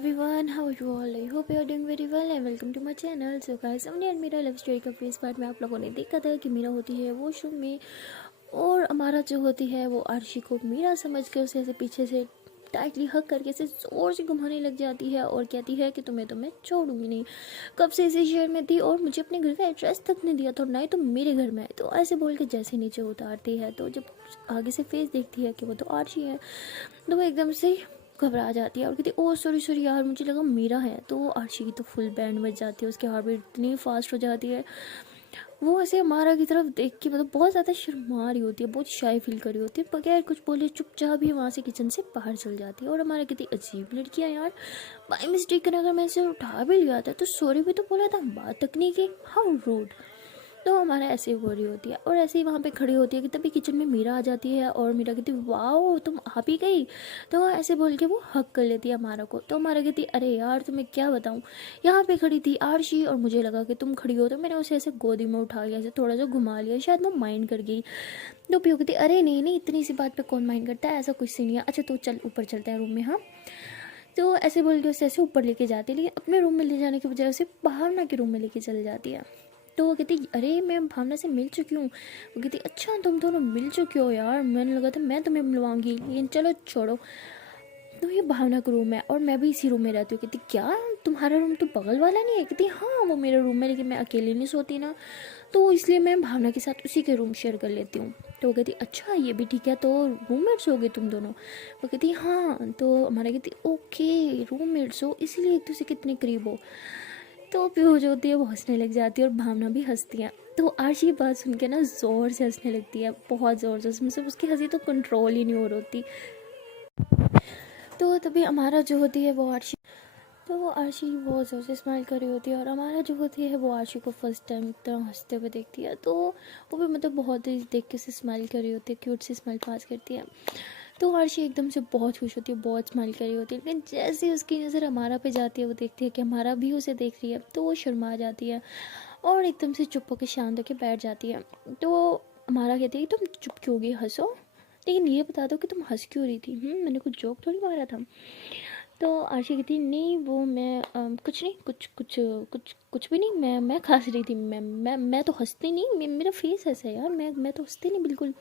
everyone, how are you all? I hope you are doing very well and welcome to my channel. So guys, हमने और मेरा love story का first part में आप लोगों ने देखा था कि मीरा होती है वॉशरूम में और अमारा जो होती है वो आरशी को मीरा समझ के उसे ऐसे पीछे से टाइटली हक करके ऐसे जोर से घुमाने लग जाती है और कहती है कि तुम्हें तो मैं छोड़ूंगी नहीं। कब से इसी शहर में थी और मुझे अपने घर का एड्रेस तक नहीं दिया था, ना ही तो मेरे घर में है। तो ऐसे बोल के जैसे नीचे उतारती है तो जब आगे से फेस देखती है कि वो तो आरशी है तो वो एकदम से घबरा जाती है और कहती ओ सॉरी सॉरी यार, मुझे लगा मीरा है। तो आरशी की तो फुल बैंड बज जाती है, उसकी हार्ट बीट इतनी फास्ट हो जाती है। वो ऐसे अमारा की तरफ देख के मतलब बहुत ज़्यादा शर्मा रही होती है, बहुत शाय फील कर रही होती है, बगैर कुछ बोले चुपचाप ही वहाँ से किचन से बाहर चल जाती है। और हमारा कितनी अजीब लड़की है यार, बाई मिस्टेक अगर मैं इसे उठा भी लिया था तो सॉरी भी तो बोला था, बात तक नहीं की, हाउ रूड। तो हमारा ऐसे हो रही होती है और ऐसे ही वहाँ पे खड़ी होती है कि तभी किचन में मीरा आ जाती है और मीरा कहती वाओ तुम आ भी गई। तो ऐसे बोल के वो हक कर लेती है हमारा को। तो हमारा कहती अरे यार तुम्हें क्या बताऊँ, यहाँ पे खड़ी थी आरशी और मुझे लगा कि तुम खड़ी हो तो मैंने उसे ऐसे गोदी में उठा लिया, ऐसे थोड़ा सा घुमा लिया, शायद वो माइंड कर गई। तो पियो कहती अरे नहीं नहीं, इतनी सी बात पे कौन माइंड करता है, ऐसा कुछ नहीं है, अच्छा तो चल ऊपर चलते हैं रूम में। हाँ, तो ऐसे बोल के उसे ऐसे ऊपर लेके जाती है, लेकिन अपने रूम में ले जाने की बजाय उसे भावना के रूम में लेके चली जाती है। तो वो कहती अरे मैं भावना से मिल चुकी हूँ। वो कहती अच्छा तुम दोनों मिल चुके हो यार, मैंने लगा था मैं तुम्हें मिलवाऊंगी, लेकिन चलो छोड़ो। तो ये भावना का रूम है और मैं भी इसी रूम में रहती हूँ। कहती क्या तुम्हारा रूम तो बगल वाला नहीं है? कहती हाँ वो मेरा रूम है, लेकिन मैं अकेले नहीं सोती ना, तो इसलिए मैं भावना के साथ उसी के रूम शेयर कर लेती हूँ। तो वो कहती अच्छा ये भी ठीक है, तो रूममेट्स हो गए तुम दोनों? वो कहती हाँ। तो हमारा कहती ओके रूममेट्स हो, इसीलिए एक दूसरे कितने करीब हो। तो पीहू जो होती है वो हंसने लग जाती है और भावना भी हंसती है। तो आरशी ये बात सुन के ना ज़ोर से हंसने लगती है, बहुत ज़ोर से, उसमें से उसकी हंसी तो कंट्रोल ही नहीं हो रही होती। तो तभी हमारा जो होती है वो आरशी, तो वो आरशी बहुत ज़ोर से स्माइल कर रही होती है और हमारा जो होती है वो आरशी को फर्स्ट टाइम इतना हंसते हुए देखती है। तो वो भी मतलब बहुत ही देख के से स्माइल कर रही होती है, क्यूट सी स्माइल पास करती है। तो आरशी एकदम से बहुत खुश होती है, बहुत स्माइल कर रही होती है, लेकिन जैसे ही उसकी नज़र हमारा पे जाती है, वो देखती है कि हमारा भी उसे देख रही है, तो वो शर्मा जाती है और एकदम से चुप होकर शांत होकर बैठ जाती है। तो हमारा कहती है तुम चुप क्यों हो गई, हंसो, लेकिन ये बता दो कि तुम हंस क्यों रही थी? मैंने कुछ जोक थोड़ी मारा था। तो आरशी कहती नहीं वो मैं कुछ नहीं, कुछ कुछ कुछ कुछ भी नहीं, मैं हंस रही थी, मैं तो हंसती नहीं, मेरा फेस ऐसा है यार, मैं तो हंसती नहीं बिल्कुल।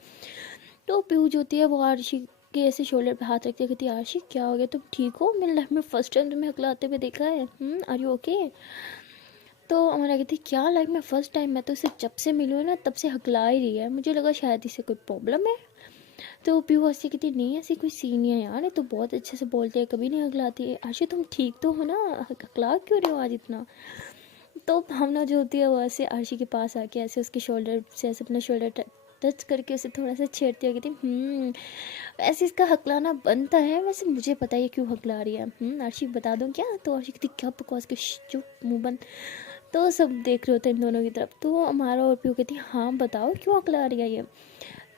तो पीहू जो होती है वो आरशी के ऐसे शोल्डर पे हाथ रखती है, कहती है आरशी क्या हो गया, तुम ठीक हो? मेरी लाइफ में फर्स्ट टाइम तुम्हें हकलाते हुए देखा है, आर यू ओके? तो हमारा कहती क्या लाइफ में फ़र्स्ट टाइम, मैं तो इसे जब से मिली हूँ ना तब से हकला ही रही है, मुझे लगा शायद इसे कोई प्रॉब्लम है। तो पीहू हंसी कहती नहीं ऐसी कोई सीन नहीं है यार, ये तो बहुत अच्छे से बोलते हैं, कभी नहीं हकलाती है। आशी तुम ठीक तो हो ना, हकला क्यों रहे हो आज इतना? तो भावना जो होती है वो ऐसे आरशी के पास आके ऐसे उसके शोल्डर से ऐसे अपना शोल्डर टच करके उसे थोड़ा सा छेड़ती है, कहती वैसे इसका हकलाना बनता है, वैसे मुझे पता है क्यों हकला रही है। आरशी बता दूँ क्या? तो आरशी कहती क्या बकवास के, चुप मुँह बंद। तो सब देख रहे होते हैं इन दोनों की तरफ। तो हमारा और पीहू कहती हाँ बताओ क्यों हकला रही है ये?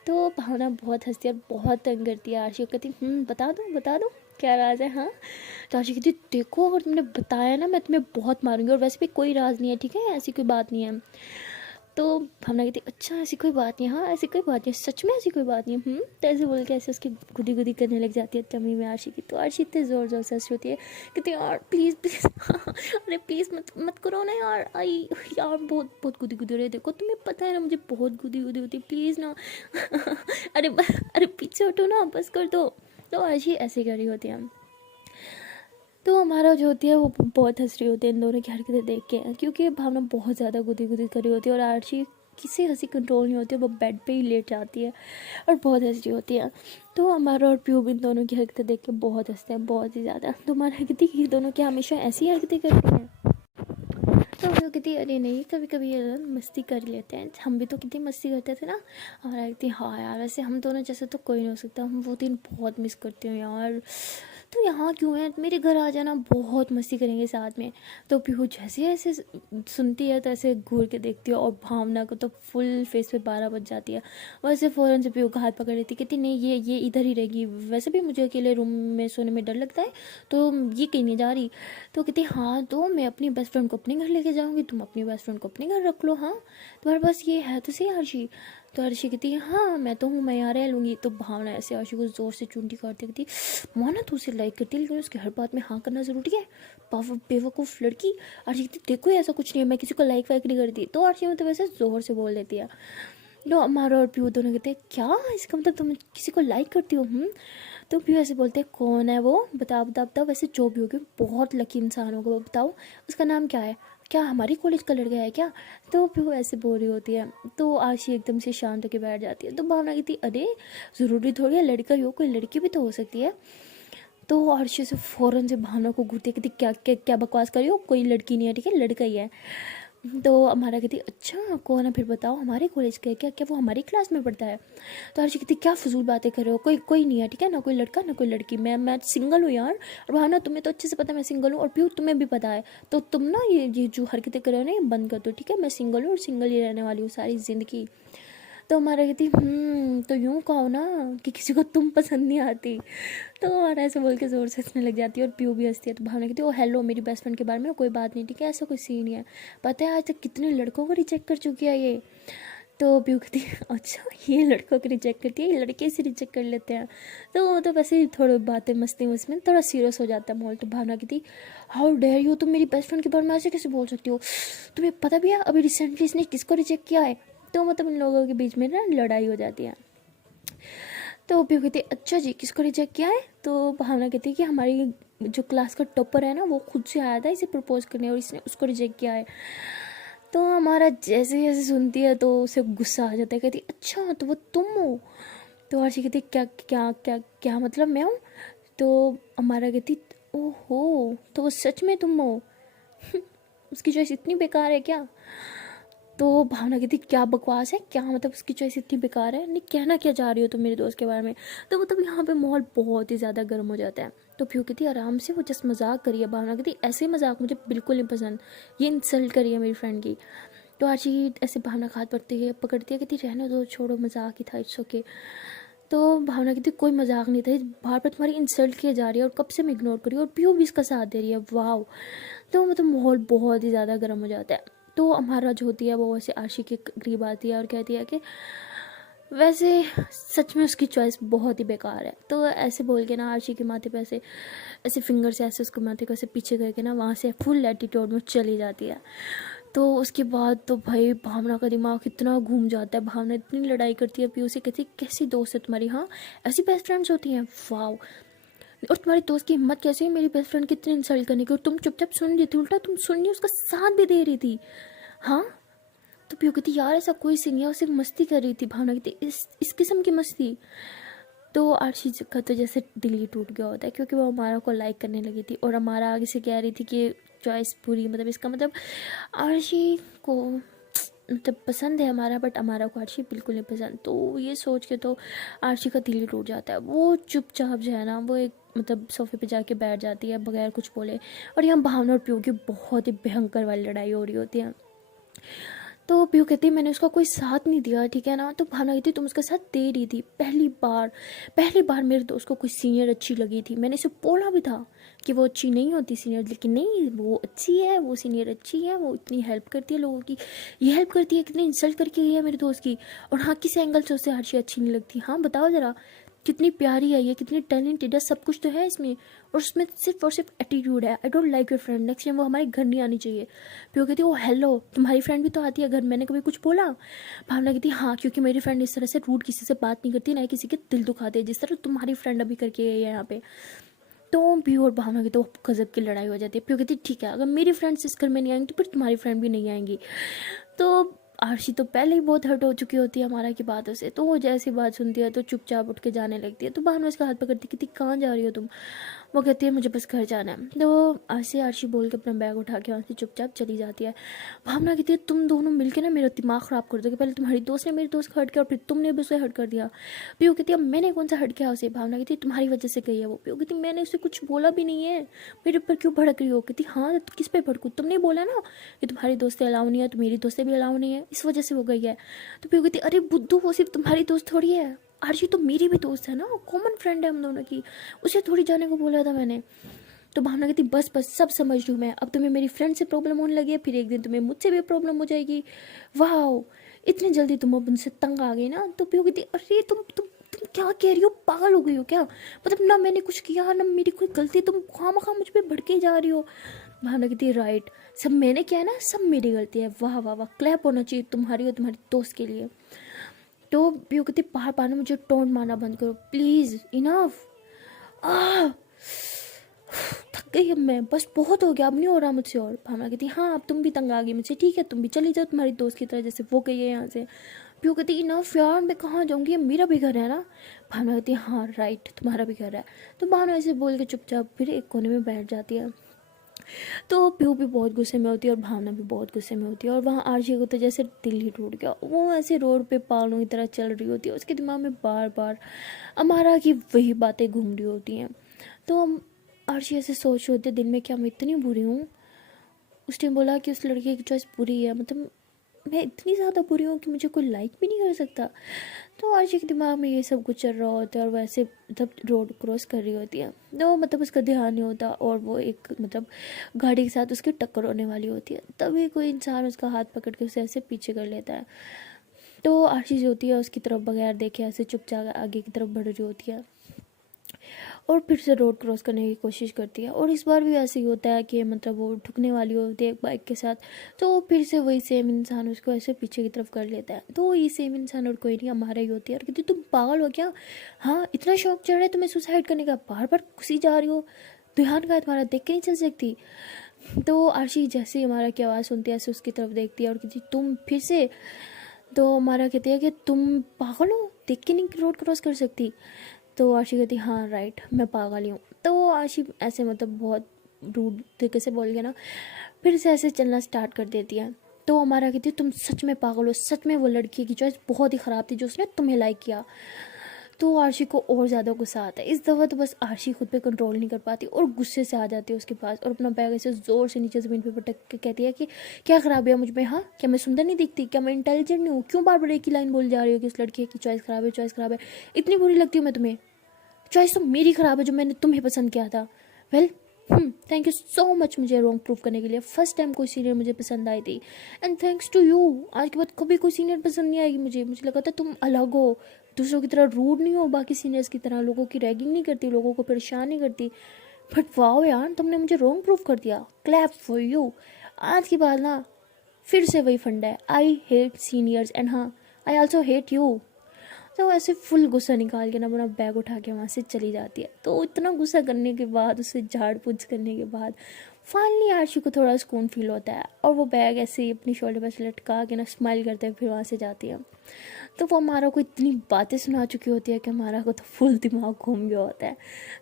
तो भावना बहुत हंसती है और बहुत तंग करती है आरशी को, कहती बता दूँ क्या राज है? हाँ। तो आरशी कहती देखो अगर तुमने बताया ना मैं तुम्हें बहुत मारूंगी, और वैसे भी कोई राज नहीं है, ठीक है, ऐसी कोई बात नहीं है। तो भावना कहती अच्छा ऐसी कोई बात नहीं, हाँ ऐसी कोई बात नहीं, सच में ऐसी कोई बात नहीं है। तो ऐसे बोल के ऐसे उसकी गुदी गुदी करने लग जाती है टमी में आरशी की। तो आरशी इतने ज़ोर ज़ोर से हंस होती है, कहती यार प्लीज़ प्लीज़ अरे प्लीज़ मत मत करो ना यार, आई यार बहुत बहुत गुदी गुदी रहे, देखो तुम्हें पता है ना मुझे बहुत गुदी गुदी होती है, प्लीज़ ना अरे पीछे हटो ना, बस कर दो। तो आरशी ऐसे कर रही होती है। तो हमारा जो होती है वो बहुत हंस रही होती है इन दोनों की हरकतें देख के, क्योंकि भावना बहुत ज़्यादा गुदी गुदी कर रही होती है और आरशी किसी हंसी कंट्रोल नहीं होती है, वो बेड पे ही लेट जाती है और बहुत हंस रही होती है। तो हमारा और प्यूब इन दोनों की हरकतें देख के बहुत हंसते हैं, बहुत ही ज़्यादा। तो हमारा कहती ये दोनों क्या हमेशा ऐसी हरकतें करते हैं? तो वो कहती अरे नहीं कभी कभी ये मस्ती कर लेते हैं, हम भी तो कितनी मस्ती करते थे ना। हमारा कहती हाँ यार वैसे हम दोनों जैसे तो कोई नहीं हो सकता, हम वो दिन बहुत मिस करती हूँ यार, तो यहाँ क्यों है, मेरे घर आ जाना, बहुत मस्ती करेंगे साथ में। तो पीहू जैसे ऐसे सुनती है तो ऐसे घूर के देखती है और भावना को तो फुल फेस पे 12 बज जाती है। वैसे फ़ौरन से पीहू का हाथ पकड़ लेती, कहती नहीं ये इधर ही रहेगी, वैसे भी मुझे अकेले रूम में सोने में डर लगता है, तो ये कहीं नहीं जा रही। तो कहती हाँ तो मैं अपनी बेस्ट फ्रेंड को अपने घर लेके जाऊँगी, तुम अपनी बेस्ट फ्रेंड को अपने घर रख लो, हाँ तुम्हारे पास ये है तो सही आरशी। तो अर्शी कहती है हाँ मैं तो हूँ, मैं यहाँ रह लूँगी। तो भावना ऐसे अर्शी को ज़ोर से चुंटी काटती कहती माना तू उसे लाइक करती है लेकिन उसकी हर बात में हाँ करना ज़रूरी है, बेवकूफ़ लड़की। अर्शी कहती देखो ऐसा कुछ नहीं है, मैं किसी को लाइक वाइक नहीं करती। तो अर्शी मतलब वैसे ज़ोर से बोल देती है। लो अमारा और पीयू दोनों कहते हैं क्या इसका मतलब तुम किसी को लाइक करती हो? तो पीयू ऐसे बोलते हैं कौन है वो, बताओ बताओ बताओ, वैसे जो भी होगी बहुत लकी इंसान होगा वो, बताओ उसका नाम क्या है, क्या हमारी कॉलेज का लड़का है क्या? तो पीयू ऐसे बोल रही होती है। तो आशी एकदम से शांत होकर बैठ जाती है। तो भावना कहती अरे ज़रूरी थोड़ी है लड़का ही हो, कोई लड़की भी तो हो सकती है। तो आरशी से फ़ौरन से भावना को घूरती कहती क्या क्या क्या बकवास कर रही हो, कोई लड़की नहीं है ठीक है, लड़का ही है। तो हमारा कहती अच्छा कौन है फिर बताओ, हमारे कॉलेज का है क्या, क्या वो हमारी क्लास में पढ़ता है? तो हर्षी कहती क्या फजूल बातें कर रहे हो, कोई कोई नहीं है ठीक है, ना कोई लड़का ना कोई लड़की, मैं सिंगल हूँ यार। और भावना तुम्हें तो अच्छे से पता है मैं सिंगल हूँ, और प्यू तुम्हें भी पता है। तो तुम ना ये जो हरकतें कर रहे हो ना ये बंद कर दो ठीक है, मैं सिंगल हूँ और सिंगल ही रहने वाली हूँ सारी ज़िंदगी। तो हमारा कहती तो यूँ कहो ना कि किसी को तुम पसंद नहीं आती। तो हमारा ऐसे बोल के ज़ोर से हंसने लग जाती है और पीयू भी हंसती है। तो भावना कहती है ओ हेलो मेरी बेस्ट फ्रेंड के बारे में कोई बात नहीं ठीक है, ऐसा कोई सीन नहीं है, पता है आज तक कितने लड़कों को रिजेक्ट कर चुकी है ये। तो पीयू कहती है अच्छा ये लड़कों को रिजेक्ट करती है, ये लड़के से रिजेक्ट कर लेते हैं। तो वो तो वैसे ही थोड़ी बातें मस्ती में थोड़ा सीरियस हो जाता है माहौल। तो भावना कहती हाउ डेयर यू, तुम मेरी बेस्ट फ्रेंड के बारे में ऐसे कैसे बोल सकती हो, तुम्हें पता भी है अभी रिसेंटली इसने किसको रिजेक्ट किया है? तो मतलब इन लोगों के बीच में ना लड़ाई हो जाती है। तो पीयू कहती अच्छा जी किसको रिजेक्ट किया है? तो भावना कहती है कि हमारी जो क्लास का टॉपर है ना वो खुद से आया था इसे प्रपोज करने और इसने उसको रिजेक्ट किया है। तो हमारा जैसे जैसे सुनती है तो उसे गुस्सा आ जाता है, कहती अच्छा तो वो तुम हो? तो हर्षी कहती क्या क्या क्या क्या मतलब मैं हूँ? तो हमारा कहती ओहो तो वो सच में तुम हो? उसकी चॉइस इतनी बेकार है क्या? तो भावना कहती क्या बकवास है, क्या मतलब उसकी चॉइस इतनी बेकार है, नहीं कहना क्या चाह रही हो तुम मेरे दोस्त के बारे में? तो मतलब यहाँ पे माहौल बहुत ही ज़्यादा गर्म हो जाता है। तो पीयू कहती आराम से, वो जस्ट मजाक करिए। भावना कहती ऐसे मजाक मुझे बिल्कुल नहीं पसंद, ये इंसल्ट करिए मेरी फ्रेंड की। तो आशी ऐसे भावना का हाथ पकड़ती है कहती रहने दो छोड़ो मजाक ही था, इट्स ओके। तो भावना कहती कोई मजाक नहीं था, बार बार तुम्हारी इंसल्ट किए जा रही है और कब से मैं इग्नोर करी और पीयू भी इसका साथ दे रही है, वाह। तो मतलब माहौल बहुत ही ज़्यादा गर्म हो जाता है। तो हमारा जो होती है वो वैसे आशी के करीब आती है और कहती है कि वैसे सच में उसकी चॉइस बहुत ही बेकार है। तो ऐसे बोल के ना आशी के माथे पे ऐसे ऐसे फिंगर से ऐसे उसको माथे को ऐसे पीछे करके ना वहाँ से फुल एटीट्यूड में चली जाती है। तो उसके बाद तो भाई भावना का दिमाग इतना घूम जाता है, भावना इतनी लड़ाई करती है पीयू से, कहती कैसी दोस्त है तुम्हारी, हाँ ऐसी बेस्ट फ्रेंड्स होती हैं, वाह। और तुम्हारी दोस्त की हिम्मत कैसे है मेरी बेस्ट फ्रेंड की इतनी इंसल्ट करने की, और तुम चुपचाप सुन रही थी, उल्टा तुम सुन रही उसका साथ भी दे रही थी, हाँ। तो पीयू कहती यार ऐसा कोई सीन है, उसे मस्ती कर रही थी। भावना कहती इस किस्म की मस्ती? तो आरशी का तो जैसे दिल ही टूट गया होता है क्योंकि वो हमारा को लाइक करने लगी थी और हमारा आगे से कह रही थी कि चॉइस पूरी, मतलब इसका मतलब आरशी को मतलब पसंद है हमारा, बट हमारा को आरशी बिल्कुल नहीं पसंद। तो ये सोच के तो आरशी का दिल ही टूट जाता है। वो चुपचाप जो है ना वो एक मतलब सोफे पे जाके बैठ जाती है बगैर कुछ बोले। और यहाँ भावना और पीयू की बहुत ही भयंकर वाली लड़ाई हो रही होती है। तो पीयू कहती मैंने उसका कोई साथ नहीं दिया ठीक है ना। तो भावना कहती तुम उसका साथ दे रही थी, पहली बार मेरे दोस्त को कोई सीनियर अच्छी लगी थी, मैंने इसे बोला भी था कि वो अच्छी नहीं होती सीनियर, लेकिन नहीं वो अच्छी है, वो सीनियर अच्छी है, वो इतनी हेल्प करती है लोगों की, ये हेल्प करती है कितनी इंसल्ट करके गई है मेरे दोस्त की। और हाँ किस एंगल से उससे हर्षी अच्छी नहीं लगती, हाँ बताओ ज़रा, कितनी प्यारी है ये, कितनी टैलेंटेड है, सब कुछ तो है इसमें, और उसमें सिर्फ और सिर्फ एटीट्यूड है। आई don't like your friend, next time वो हमारे घर नहीं आनी चाहिए। प्यो कहती ओ हेलो तुम्हारी फ्रेंड भी तो आती है घर, मैंने कभी कुछ बोला? भावना कहती हाँ क्योंकि मेरी फ्रेंड इस तरह से रूड किसी से बात नहीं करती, ना किसी के दिल दुखाते है जिस तरह तुम्हारी फ्रेंड अभी करके गई है यहाँ पे। तो प्यो और भावना की तो गजब की लड़ाई हो जाती है। प्यो कहती ठीक है अगर मेरी फ्रेंड्स इस घर में नहीं आएंगी तो फिर तुम्हारी फ्रेंड भी नहीं आएंगी। तो आरशी तो पहले ही बहुत हर्ट हो चुकी होती है हमारा की बातों से, तो वो जैसी बात सुनती है तो चुपचाप उठ के जाने लगती है। तो भावना उसका हाथ पकड़ती कहती कहाँ जा रही हो तुम? वो कहती है मुझे बस घर जाना है। तो ऐसे आरशी बोल के अपना बैग उठा के वहाँ से चुपचाप चली जाती है। भावना कहती है तुम दोनों मिलकर ना मेरा दिमाग ख़राब कर दोगे, पहले तुम्हारी दोस्त ने मेरी दोस्त को हर्ट किया और फिर तुमने भी उसे हर्ट कर दिया। पीयू कहती है मैंने कौन सा हर्ट किया उसे? भावना कहती है तुम्हारी वजह से गई है वो। पीयू कहती मैंने उसे कुछ बोला भी नहीं है, मेरे ऊपर क्यों भड़क रही हो? कहती हाँ तो किस पे भड़कूँ, तुमने बोला ना कि तुम्हारी दोस्तें अलाउ नहीं है, तो मेरी दोस्तें भी अलाउ नहीं है, इस वजह से वो गई है। तो पीयू कहती अरे बुद्धू वो सिर्फ तुम्हारी दोस्त थोड़ी है, आरशी तो मेरी भी दोस्त है ना, कॉमन फ्रेंड है हम दोनों की, उसे थोड़ी जाने को बोला था मैंने। तो भावना कहती बस बस सब समझ लूँ मैं, अब तुम्हें मेरी फ्रेंड से प्रॉब्लम होने लगी है, फिर एक दिन तुम्हें मुझसे भी प्रॉब्लम हो जाएगी। वाह इतनी जल्दी तुम अब उनसे तंग आ गई ना। तो पियो कहती अरे तुम क्या कह रही हो, पागल हो गई हो क्या? मतलब ना मैंने कुछ किया ना मेरी कोई गलती, तुम खामखा मुझ पे भड़के जा रही हो। भावना कहती राइट, सब मैंने किया है ना, सब मेरी गलती है। वाह वाह वाह, क्लैप होना चाहिए तुम्हारी और तुम्हारी दोस्त के लिए। तो पियो कहती बाहर पाना, मुझे टोंट मारना बंद करो प्लीज़, इनफ। आ थक गई अब मैं, बस बहुत हो गया, अब नहीं हो रहा मुझसे और। भावना कहती हाँ अब तुम भी तंग आ गई मुझसे, ठीक है तुम भी चली जाओ तुम्हारी दोस्त की तरह, जैसे वो गई है यहाँ से। पियो कहती इनफ यार, मैं कहाँ जाऊँगी, मेरा भी घर है ना। भावना कहती हाँ राइट, तुम्हारा भी घर है। तो भावना ऐसे बोल के चुपचाप फिर एक कोने में बैठ जाती है। तो पीहू भी बहुत गुस्से में होती है और भावना भी बहुत गुस्से में होती है। और वहाँ आरजी को तो जैसे दिल ही टूट गया, वो ऐसे रोड पे पागलों की तरह चल रही होती है, उसके दिमाग में बार बार अमारा की वही बातें घूम रही होती हैं। तो हम आरजी ऐसे सोच रहे होते हैं दिल में, क्या मैं इतनी बुरी हूँ? उसने बोला कि उस लड़के की चॉइस बुरी है, मतलब मैं इतनी ज़्यादा बुरी हूँ कि मुझे कोई लाइक भी नहीं कर सकता। तो आरजी के दिमाग में ये सब कुछ चल रहा होता है और वैसे मतलब रोड क्रॉस कर रही होती है, तो मतलब उसका ध्यान नहीं होता और वो एक मतलब गाड़ी के साथ उसकी टक्कर होने वाली होती है। तभी कोई इंसान उसका हाथ पकड़ के उसे ऐसे पीछे कर लेता है। तो आरजी जो होती है उसकी तरफ बगैर देखे ऐसे चुपचाप आगे की तरफ बढ़ रही होती है और फिर से रोड क्रॉस करने की कोशिश करती है। और इस बार भी ऐसे ही होता है कि मतलब वो ठुकने वाली होती है एक बाइक के साथ, तो फिर से वही सेम इंसान उसको ऐसे पीछे की तरफ कर लेता है। तो ये सेम इंसान और कोई नहीं हमारा ही होती है और कहती तुम पागल हो क्या? हाँ इतना शौक चढ़ रहा है तुम्हें सुसाइड करने का, बार बार घुसी जा रही हो, ध्यान का है तुम्हारा, देख के नहीं चल सकती? तो आरशी जैसे ही हमारा की आवाज़ सुनती है ऐसे उसकी तरफ देखती है और कहती तुम फिर से? तो हमारा कहती है कि तुम पागल हो, देख के नहीं रोड क्रॉस कर सकती? तो आशी कहती हाँ राइट, मैं पागल ही हूँ। तो आशी ऐसे मतलब बहुत रूड तरीके से बोल के ना फिर से ऐसे चलना स्टार्ट कर देती है। तो हमारा कहती है तुम सच में पागल हो, सच में वो लड़की की चॉइस बहुत ही ख़राब थी जो उसने तुम्हें लाइक किया। तो आरशी को और ज़्यादा गुस्सा आता है। इस दफ़ा तो बस आरशी खुद पे कंट्रोल नहीं कर पाती और गुस्से से आ जाती है उसके पास और अपना बैग ऐसे ज़ोर से नीचे ज़मीन पे पटक के कहती है कि क्या ख़राब है मुझ में? हाँ क्या मैं सुंदर नहीं दिखती? क्या मैं इंटेलिजेंट नहीं हूँ? क्यों बार बार एक ही लाइन बोल जा रही हो कि इस लड़की की चॉइस ख़राब है, चॉइस ख़राब है? इतनी बुरी लगती हूँ मैं तुम्हें? चॉइस तो मेरी ख़राब है जो मैंने तुम्हें पसंद किया था। Well thank you so much मुझे रॉन्ग प्रूव करने के लिए। फर्स्ट टाइम कोई सीनियर मुझे पसंद आई थी एंड थैंक्स टू यू आज के बाद कभी कोई सीनियर पसंद नहीं आएगी मुझे लगा था तुम अलग हो, दूसरों की तरह रूड नहीं हो, बाकी सीनियर्स की तरह लोगों की रैगिंग नहीं करती, लोगों को परेशान नहीं करती। बट वाओ यार, तुमने मुझे रॉन्ग प्रूव कर दिया, क्लैप फॉर यू। आज के बाद ना फिर से वही फंडा है, आई हेट सीनियर्स एंड हाँ आई ऑल्सो हेट यू। तो ऐसे फुल गुस्सा निकाल के ना अपना बैग उठा के वहाँ से चली जाती है। तो इतना गुस्सा करने के बाद, उससे झाड़ पूछ करने के बाद फाइनली आरशी को थोड़ा सुकून फील होता है और वो बैग ऐसे ही अपनी शोल्डर पर से लटका के ना स्माइल करते हुए फिर वहाँ से जाती है। तो वो हमारा को इतनी बातें सुना चुकी होती है कि हमारा को तो फुल दिमाग घूम गया होता है।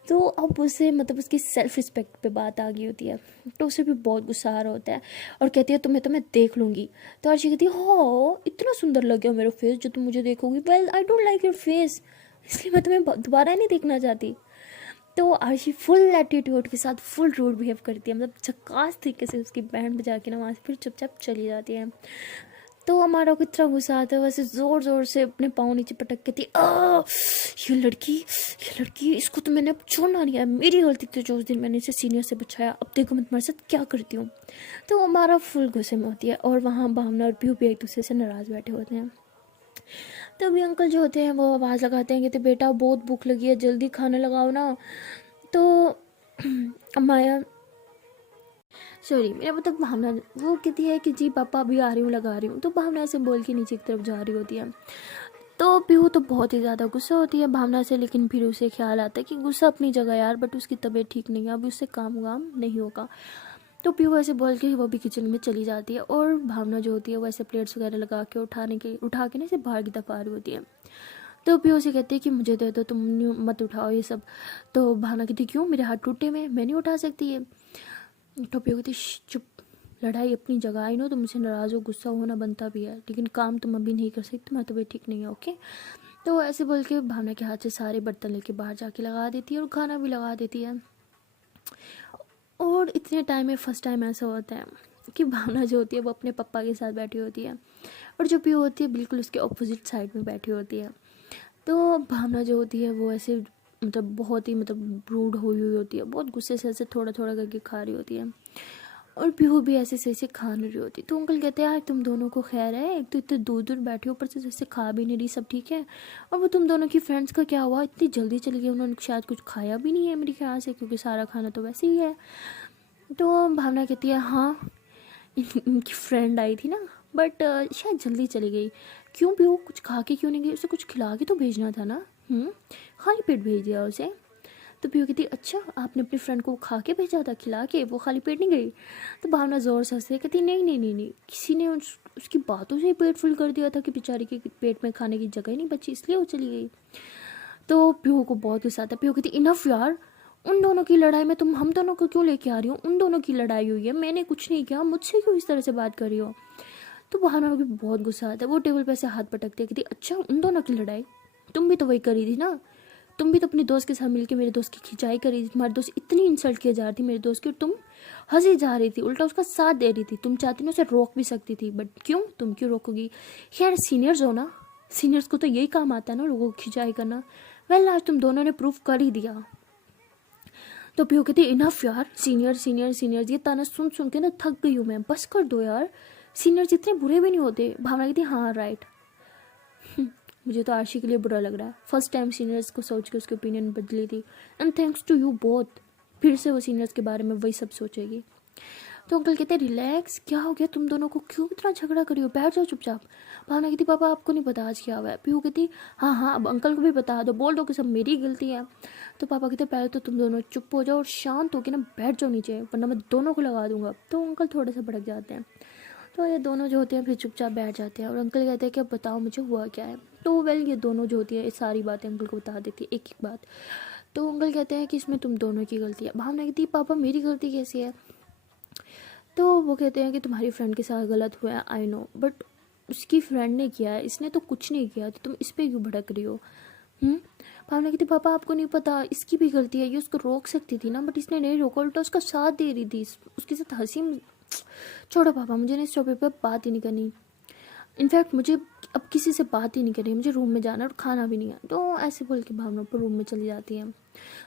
तो अब उसे मतलब उसकी सेल्फ रिस्पेक्ट पे बात आ गई होती है, तो उसे भी बहुत गुस्सा आ रहा होता है और कहती है तुम्हें तो मैं देख लूँगी। तो अर्शी कहती है हाँ इतना सुंदर लग गया मेरा फेस जो तुम मुझे देखोगी? Well I don't like your face, इसलिए मैं तुम्हें दोबारा नहीं देखना चाहती। तो आरशी फुल एटीट्यूड के साथ फुल रूड बिहेव करती है, मतलब झकास तरीके से उसकी बैंड बजा के ना वहाँ से फिर चुपचाप चली जाती है। तो हमारा को इतना गुस्सा आता है, वैसे ज़ोर ज़ोर से अपने पाँव नीचे पटक के थी, ये लड़की इसको तो मैंने अब छोड़ना नहीं है, मेरी गलती थी जो उस दिन मैंने इसे सीनियर से बचाया, अब देखो मैं तुम्हारे साथ क्या करती हूँ। तो हमारा फुल गुस्से में होती है और वहाँ भावना और पीहू भी एक दूसरे से नाराज़ बैठे होते हैं। तभी अंकल जो होते हैं वो आवाज़ लगाते हैं, कहते बेटा बहुत भूख लगी है, जल्दी खाना लगाओ ना। तो माया सॉरी मेरा मतलब भावना वो कहती है कि जी पापा अभी आ रही हूँ, लगा रही हूँ। तो भावना ऐसे बोल के नीचे की तरफ जा रही होती है। तो पीहू तो बहुत ही ज़्यादा गुस्सा होती है भावना से, लेकिन फिर उसे ख्याल आता है कि गुस्सा अपनी जगह यार, बट उसकी तबीयत ठीक नहीं है, अभी उससे काम नहीं होगा। तो पीहू ऐसे बोल के वो भी किचन में चली जाती है और भावना जो होती है वो ऐसे प्लेट्स वगैरह लगा के उठा के ना इसे बाहर की तरफ आ रही होती है। तो पीहू से कहती है कि मुझे दे दो, तुम मत उठाओ ये सब। तो भावना कहती क्यों, मेरे हाथ टूटे हुए, मैं नहीं उठा सकती है। तो पीहू कहती चुप, लड़ाई अपनी जगह आई नो, तुम मुझसे नाराज़ हो, गुस्सा होना बनता भी है, लेकिन काम तुम अभी नहीं कर सकती, तुम्हारी तबीयत ठीक नहीं है, ओके। तो ऐसे बोल के भावना के हाथ से सारे बर्तन लेके बाहर जाके लगा देती है और खाना भी लगा देती है। और इतने टाइम में फर्स्ट टाइम ऐसा होता है कि भावना जो होती है वो अपने पापा के साथ बैठी होती है और जो पीहू होती है बिल्कुल उसके ऑपोजिट साइड में बैठी होती है। तो भावना जो होती है वो ऐसे मतलब बहुत ही मतलब ब्रूड हुई होती है, बहुत गुस्से से ऐसे थोड़ा थोड़ा करके खा रही होती है और पीहू भी ऐसे सही से खा नहीं रही होती। तो अंकल कहते हैं यार तुम दोनों को खैर है, एक तो इतने दूर दूर बैठे हो, ऊपर से जैसे खा भी नहीं रही, सब ठीक है। और वो तुम दोनों की फ्रेंड्स का क्या हुआ, इतनी जल्दी चली गई, उन्होंने शायद कुछ खाया भी नहीं है मेरे ख्याल से, क्योंकि सारा खाना तो वैसे ही है। तो भावना कहती है हाँ इनकी फ्रेंड आई थी ना, बट शायद जल्दी चली गई। क्यों भी वो कुछ खा के क्यों नहीं गई, उसे कुछ खिला के तो भेजना था ना। खाली पेट भेज दिया उसे। तो पीयू कहती अच्छा आपने अपनी फ्रेंड को खा के भेजा था, खिला के, वो खाली पेट नहीं गई। तो भावना ज़ोर से हंसती है, कहती नहीं नहीं नहीं नहीं, किसी ने उसकी बातों से ही पेट फुल कर दिया था कि बेचारी के पेट में खाने की जगह ही नहीं बची, इसलिए वो चली गई। तो पीहू को बहुत गुस्सा आता है। पीहू कहती इनफ यार, उन दोनों की लड़ाई में तुम हम दोनों को क्यों लेके आ रही हो, उन दोनों की लड़ाई हुई है, मैंने कुछ नहीं किया, मुझसे क्यों इस तरह से बात कर रही हो। तो भावना को भी बहुत गुस्सा आता है, वो टेबल पे से हाथ पटकती है, कहती अच्छा उन दोनों की लड़ाई, तुम भी तो वही करी थी ना, तुम भी तो अपने दोस्त के साथ मिलकर मेरे दोस्त की खिंचाई करी थी, तुम्हारे दोस्त इतनी इंसल्ट किए जा रही थी मेरे दोस्त की, और तुम हंसी जा रही थी, उल्टा उसका साथ दे रही थी। तुम चाहती ना उसे रोक भी सकती थी, बट क्यों, तुम क्यों रोकोगी। खैर सीनियर्स हो ना, सीनियर्स को तो यही काम आता है ना, लोगों को खिंचाई करना। वेल आज तुम दोनों ने प्रूफ कर ही दिया। तो पीहू कहती इनफ यार, सीनियर सीनियर सीनियर, ये ताना सुन सुन के ना थक गई हूँ मैं, बस कर दो यार, सीनियर्स इतने बुरे भी नहीं होते। भावना कहती हाँ राइट। मुझे तो आरशी के लिए बुरा लग रहा है, फर्स्ट टाइम सीनियर्स को सोच के उसकी ओपिनियन बदली थी, and thanks to you both, फिर से वो सीनियर्स के बारे में वही सब सोचेगी। तो अंकल कहते हैं रिलैक्स, क्या हो गया तुम दोनों को, क्यों इतना झगड़ा करी हो, बैठ जाओ चुपचाप। भावना कहती पापा आपको नहीं पता आज क्या हुआ है। पीहू कहती हाँ हाँ अब अंकल को भी बता दो, बोल दो कि सब मेरी गलती है। तो पापा कहते पहले तो तुम दोनों चुप हो जाओ और शांत होकर ना बैठ जाओ नीचे, वरना मैं दोनों को लगा दूंगा। तो अंकल थोड़े से भड़क जाते हैं। तो ये दोनों जो होते हैं फिर चुपचाप बैठ जाते हैं, और अंकल कहते हैं कि अब बताओ मुझे हुआ क्या है। तो वेल ये दोनों जो होती है ये सारी बातें अंकल को बता देती है, एक एक बात। तो अंकल कहते हैं कि इसमें तुम दोनों की गलती है। भावना कहती है पापा मेरी गलती कैसी है। तो वो कहते हैं कि तुम्हारी फ्रेंड के साथ गलत हुआ है, आई नो, बट उसकी फ्रेंड ने किया है, इसने तो कुछ नहीं किया, तो तुम इस पर क्यों भड़क रही हो। भावना कहती पापा आपको नहीं पता, इसकी भी गलती है, ये उसको रोक सकती थी ना, बट इसने नहीं रोका, उल्टा उसका साथ दे रही थी, उसके साथ हंसी। छोड़ो पापा, मुझे ना इस टॉपिक पर बात ही नहीं करनी, इनफैक्ट मुझे अब किसी से बात ही नहीं करनी, मुझे रूम में जाना और खाना भी नहीं है। तो ऐसे बोल के भावना पर रूम में चली जाती है।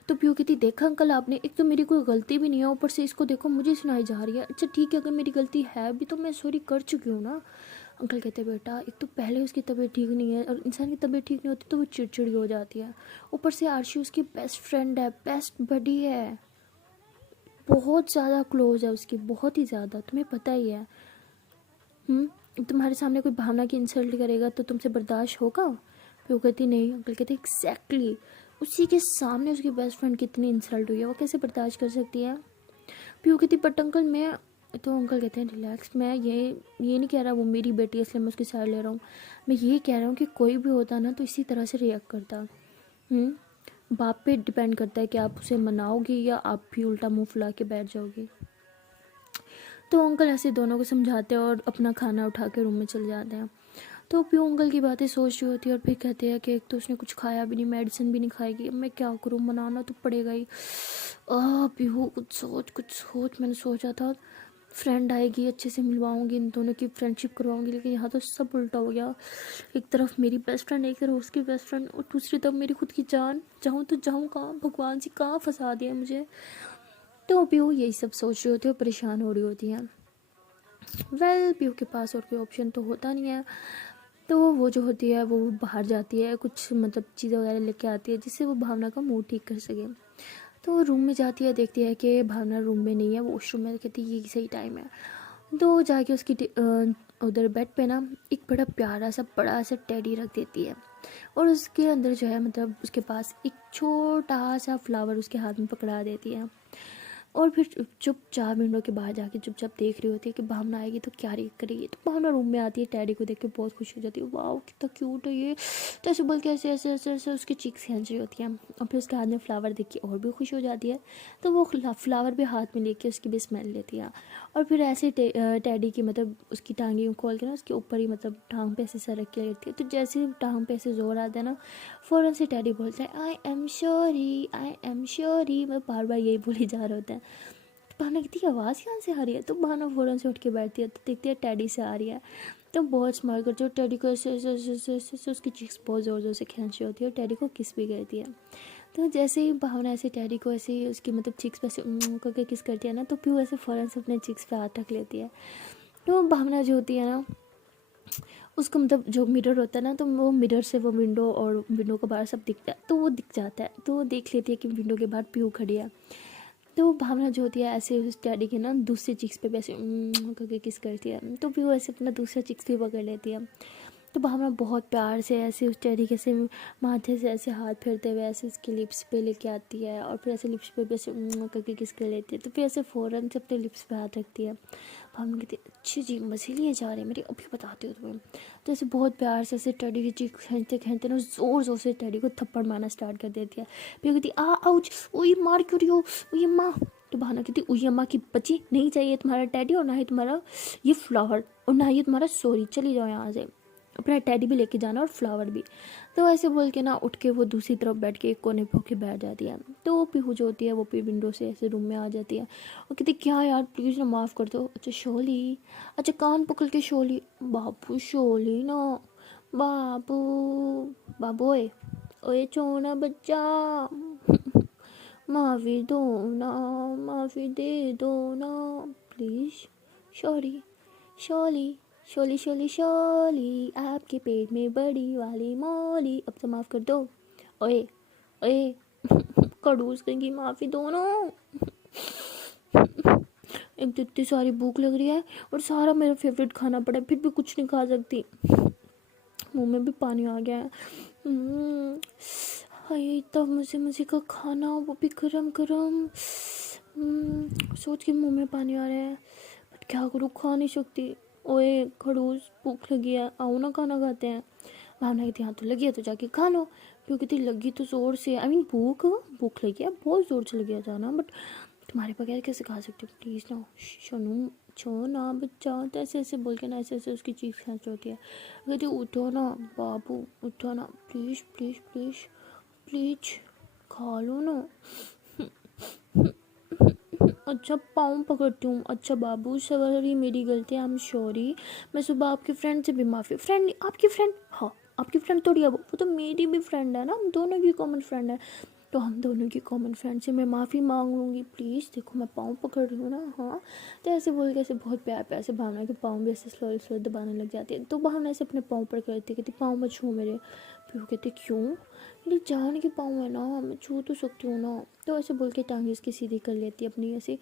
तो पीयू कहती देखा अंकल आपने, एक तो मेरी कोई गलती भी नहीं है, ऊपर से इसको देखो मुझे सुनाई जा रही है। अच्छा ठीक है अगर मेरी गलती है भी तो मैं सॉरी कर चुकी हूँ ना। अंकल कहते बेटा एक तो पहले उसकी तबीयत ठीक नहीं है, और इंसान की तबीयत ठीक नहीं होती तो वो चिड़चिड़ी हो जाती है, ऊपर से आरशी उसकी बेस्ट फ्रेंड है, बेस्ट बडी है, बहुत ज़्यादा क्लोज है उसकी, बहुत ही ज़्यादा, तुम्हें पता ही है। तुम्हारे सामने कोई भावना की इंसल्ट करेगा तो तुमसे बर्दाश्त होगा। फिर वो कहती नहीं। अंकल कहते एग्जैक्टली उसी के सामने उसकी बेस्ट फ्रेंड कितनी इंसल्ट हुई है, वो कैसे बर्दाश्त कर सकती है। पीयू कहती बट अंकल मैं, तो अंकल कहते हैं रिलैक्स, मैं ये नहीं कह रहा वो मेरी बेटी है इसलिए मैं उसकी साइड ले रहा हूँ, मैं ये कह रहा हूँ कि कोई भी होता ना तो इसी तरह से रिएक्ट करता। बाप पे डिपेंड करता है कि आप उसे मनाओगी या आप भी उल्टा मुंह फुला के बैठ जाओगी। तो अंकल ऐसे दोनों को समझाते हैं और अपना खाना उठा के रूम में चले जाते हैं। तो पीयू अंकल की बातें सोच रही होती है और फिर कहते हैं कि एक तो उसने कुछ खाया भी नहीं, मेडिसिन भी नहीं खाएगी, अब मैं क्या करूँ, मनाना तो पड़ेगा ही। पीयू कुछ सोच, मैंने सोचा था फ्रेंड आएगी अच्छे से मिलवाऊंगी, इन दोनों की फ्रेंडशिप करवाऊंगी, लेकिन यहाँ तो सब उल्टा हो गया। एक तरफ मेरी बेस्ट फ्रेंड, एक तरफ उसकी बेस्ट फ्रेंड, और दूसरी तरफ मेरी खुद की जान, जाऊँ तो जाऊँ कहाँ, भगवान जी कहाँ फंसा दिया मुझे। तो पीयू यही सब सोच रही होती है और परेशान हो रही होती हैं। वेल पीयू के पास और कोई ऑप्शन तो होता नहीं है, तो वो जो होती है वो बाहर जाती है, कुछ मतलब चीज़ें वगैरह लेके आती है जिससे वो भावना का मूड ठीक कर सके। तो रूम में जाती है, देखती है कि भावना रूम में नहीं है, वो वॉशरूम में, कहती है ये सही टाइम है। तो जाके उसकी उधर बेड पे ना एक बड़ा प्यारा सा बड़ा सा टेडी रख देती है, और उसके अंदर जो है मतलब उसके पास एक छोटा सा फ्लावर उसके हाथ में पकड़ा देती है, और फिर चुपचाप विंडो के बाहर जाके चुपचाप देख रही होती है कि भावना आएगी तो क्या रिएक्ट करेगी। तो भावना रूम में आती है, टैडी को देख के बहुत खुश हो जाती है, वाह कितना क्यूट है ये, तो ऐसे बोल के ऐसे ऐसे ऐसे ऐसे उसकी चीक्स खींच रही होती है, और फिर उसके हाथ में फ्लावर देख के और भी खुश हो जाती है। तो वो फ्लावर भी हाथ में लेके उसकी भी स्मेल लेती है, और फिर ऐसे टैडी की मतलब उसकी टांगी खोल के ना उसके ऊपर ही मतलब टांग पे ऐसे सर रख के लेती है। तो जैसे ही टांग पे ऐसे जोर आता है ना, फ़ौरन से टैडी बोलता है आई एम श्योरी, मैं बार बार यही बोली जा रहा होता है। तो भावना कहती है आवाज़ कहाँ से आ रही है, तो भावना फ़ौरन से उठ के बैठती है, तो देखती है टैडी से आ रही है। तो बहुत स्माइल करती है, टैडी को ऐसे ऐसे ऐसे ऐसे ऐसे उसकी चीक्स बहुत ज़ोर ज़ोर से खींच रही होती है, और टैडी को किस भी करती है। तो जैसे ही भावना ऐसे टेडी को ऐसे ही उसकी मतलब चिक्स पे ऐसे करके किस करती है ना, तो पीहू ऐसे फ़ौरन से अपने चिक्स पे हाथ रख लेती है। तो भावना जो होती है ना, उसको मतलब जो मिरर होता है ना, तो वो मिरर से वो विंडो और विंडो के बाहर सब दिखता है, तो वो दिख जाता है, तो वो देख लेती है कि विंडो के बाहर पीहू खड़ी है। तो भावना जो होती है ऐसे उस डैडी के ना दूसरे चिक्स पे भी ऐसे करके किस करती है, तो पीहू ऐसे अपना दूसरा चिक्स भी पकड़ लेती है। तो भावना बहुत प्यार से ऐसे उस तरीके से माथे से ऐसे हाथ फेरते हुए ऐसे उसकी लिप्स पे लेके आती है, और फिर ऐसे लिप्स पे भी ऐसे करके किस कर लेती है। तो फिर ऐसे फ़ौरन से अपने लिप्स पे हाथ रखती है। भावना कहती है अच्छी जी मज़े लिए जा रहे हैं मेरी, अभी बताती हूँ तुम्हें। तो ऐसे बहुत प्यार से ऐसे टेडी की चीख खींचते खींचते ना ज़ोर ज़ोर से टेडी को थप्पड़ मारना स्टार्ट कर देती है। फिर कहती आ आउच, ओए मार क्यों रही हो, ओए माँ। तो भावना कहती ओए अम्मा की बच्ची, नहीं चाहिए तुम्हारा टेडी, और ना ही तुम्हारा ये फ्लावर, और ना ही तुम्हारा सॉरी, चली जाओ यहाँ से। अपना टेडी भी लेके जाना और फ्लावर भी। तो ऐसे बोल के ना उठ के वो दूसरी तरफ बैठ के एक कोने पे होके बैठ जाती है। तो वो पीहू जो होती है वो भी विंडो से ऐसे रूम में आ जाती है और कहती क्या यार प्लीज़ ना माफ़ कर दो। अच्छा शोली, अच्छा कान पकड़ के शोली, बाबू शोली ना, बाबू, बाबू ओए, ओए चोना बच्चा, माफ़ी दो ना, माफ़ी दे दो ना प्लीज़, सॉरी, शोली, शोली शोली शोली, आपके पेट में बड़ी वाली मोली, अब तो माफ़ कर दो। ओए ओए खड़ूस कहीं की, माफ़ी दो ना। एक तो इतनी सारी भूख लग रही है और सारा मेरा फेवरेट खाना पड़ा है, फिर भी कुछ नहीं खा सकती, मुंह में भी पानी आ गया है। हाय इतना मज़े मज़े का खाना, वो भी गरम गरम। सोच के मुंह में पानी आ रहा है, बट क्या करूँ, खा नहीं सकती। ओए खड़ूस भूख लगी है, आओ ना खाना खाते हैं। भावना कहती हाँ तो लगी है तो जाके खा लो। क्योंकि कहती लगी तो ज़ोर से, आई मीन भूख भूख लगी है, बहुत ज़ोर से लगी है जाना, बट तुम्हारे बगैर कैसे खा सकती हूँ, प्लीज़ ना शनू, छो ना बच्चा। तो ऐसे ऐसे बोल के ना ऐसे ऐसे उसकी चीख खींच होती है। कहती उठो ना बाबू, उठो ना प्लीज़ प्लीज़ प्लीज़ प्लीज़, खा लो ना। अच्छा पाँव पकड़ती हूँ, अच्छा बाबू सॉरी मेरी गलती, आई एम सॉरी, मैं सुबह आपके फ्रेंड से भी माफ़ी, फ्रेंड आपकी फ्रेंड, हाँ आपकी फ्रेंड थोड़ी है वो तो मेरी भी फ्रेंड है ना, हम दोनों की कॉमन फ्रेंड है, तो हम दोनों की कॉमन फ्रेंड से मैं माफ़ी मांग लूँगी प्लीज़, देखो मैं पाँव पकड़ रही हूँ ना, हाँ। तो ऐसे बोल के ऐसे बहुत प्यार प्यार से भावना के पाँव भी ऐसे स्लो स्लो दबाने लग जाती है। तो भावना ऐसे अपने पाँव पर करती है, कहती पाँव मत छू मेरे। फिर वो कहती क्यों, मेरी जान के पाँव है ना, मैं छू तो सकती हूँ ना। तो ऐसे बोल के टांगे इसकी सीधी कर लेती है, अपनी ऐसे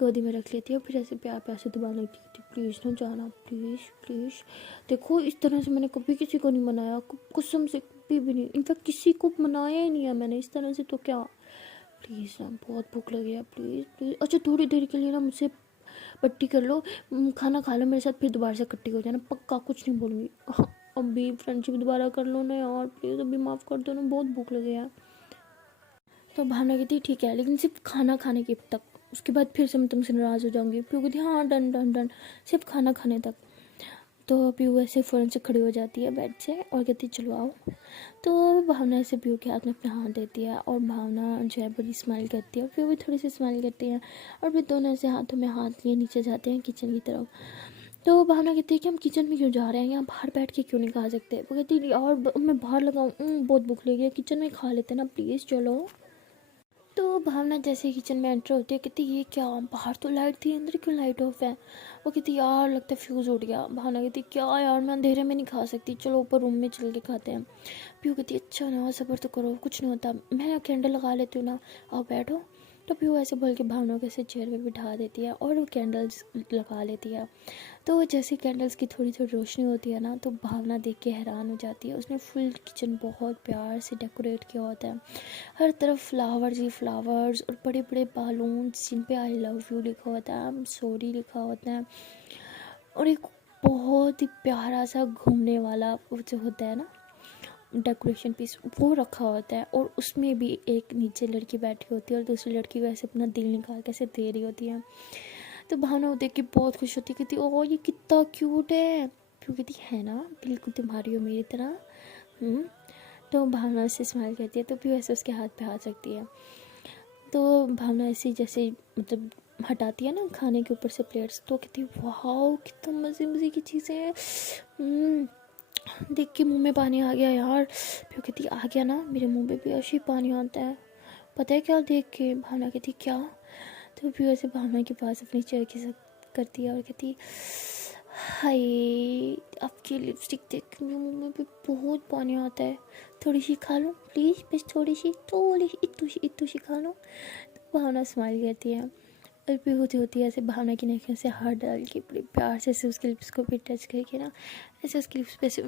गोदी में रख लेती है, फिर ऐसे प्यार प्यार से दबाने लगती है, प्लीज़ ना जाना प्लीज़ प्लीज़। देखो इस तरह से मैंने कभी किसी को नहीं मनाया, कसम से कभी भी नहीं, इनफैक्ट किसी को मनाया ही नहीं है मैंने इस तरह से, तो क्या प्लीज़ ना, बहुत भूख लगी है प्लीज़ प्लीज़। अच्छा थोड़ी देर के लिए ना मुझसे पट्टी कर लो, खाना खा लो मेरे साथ, फिर दोबारा से इकट्ठी हो जाना, पक्का कुछ नहीं बोलूँगी। अभी फ्रेंडशिप दोबारा कर लो ना यार प्लीज़, अभी माफ़ कर दो ना, बहुत भूख लगे यार। तो भावना कहती ठीक है लेकिन सिर्फ खाना खाने के तक, उसके बाद फिर से मैं तुमसे नाराज़ हो जाऊंगी। पीयू कहती हाँ डन डन डन, सिर्फ खाना खाने तक। तो पीयू ऐसे फ़ौरन से खड़ी हो जाती है बेड से और कहती चलो आओ। तो भावना ऐसे पीयू के हाथ में अपना हाथ देती है और भावना जो है बड़ी स्माइल करती है, और फिर भी थोड़ी सी स्माइल करती है, और फिर दोनों ऐसे हाथों में हाथ लिए नीचे जाते हैं किचन की तरफ। तो भावना कहती है कि हम किचन में क्यों जा रहे हैं, यहाँ बाहर बैठ के क्यों नहीं खा सकते। वो कहती है और मैं बाहर लगाऊँ, बहुत भूख लगी है, किचन में खा लेते ना प्लीज़ चलो। तो भावना जैसे किचन में एंटर होती है कहती ये क्या, बाहर तो लाइट थी अंदर क्यों लाइट ऑफ है। वो कहती यार लगता है फ्यूज़ उड़ गया। भावना कहती क्या यार मैं अंधेरे में नहीं खा सकती, चलो ऊपर रूम में चल के खाते हैं। पीयू कहती अच्छा ना सब्र तो करो, कुछ नहीं होता, मैं कैंडल लगा लेती हूँ ना, आओ बैठो। तो पीयू ऐसे बोल के भावना को ऐसे चेयर पे बिठा देती है और वो कैंडल्स लगा लेती है। तो जैसे कैंडल्स की थोड़ी थोड़ी रोशनी होती है ना, तो भावना देख के हैरान हो जाती है। उसने फुल किचन बहुत प्यार से डेकोरेट किया होता है, हर तरफ फ्लावर्स ही फ्लावर्स और बड़े बड़े बालून्स जिन पे आई लव यू लिखा होता है, आई एम सॉरी लिखा होता है, और एक बहुत ही प्यारा सा घूमने वाला वो जो होता है ना डेकोरेशन पीस, वो रखा होता है, और उसमें भी एक नीचे लड़की बैठी होती है और दूसरी लड़की वैसे अपना दिल निकाल के ऐसे दे रही होती है। तो भावना वो देख के बहुत खुश होती है, कहती ओह ये कितना क्यूट है। फिर कहती है ना बिल्कुल तुम्हारी हो मेरी तरह। तो भावना उससे स्माइल करती है, तो भी वैसे उसके हाथ पे आ सकती है। तो भावना ऐसी जैसे मतलब हटाती है ना खाने के ऊपर से प्लेट्स, तो कहती है वाह कितना मज़े मज़े की चीज़ें हैं। देख के मुंह में पानी आ गया यार। फिर कहती आ गया ना, मेरे मुंह में भी ऐसे ही पानी आता है, पता है क्या देख के। भावना कहती क्या। तो फिर ऐसे भावना के पास अपनी चेहरे के साथ करती है और कहती हाय, आपकी लिपस्टिक देख के मेरे मुंह में भी बहुत पानी आता है, थोड़ी सी खा लो प्लीज़, बस थोड़ी सी इतनी सी खा लो। तो भावना स्माइल करती है और फिर होती होती है ऐसे भावना की नखियों से हाथ डाल के बड़े प्यार से ऐसे उसके लिप्स को भी टच करके ना, ऐसे उसके लिप्स पे ऐसे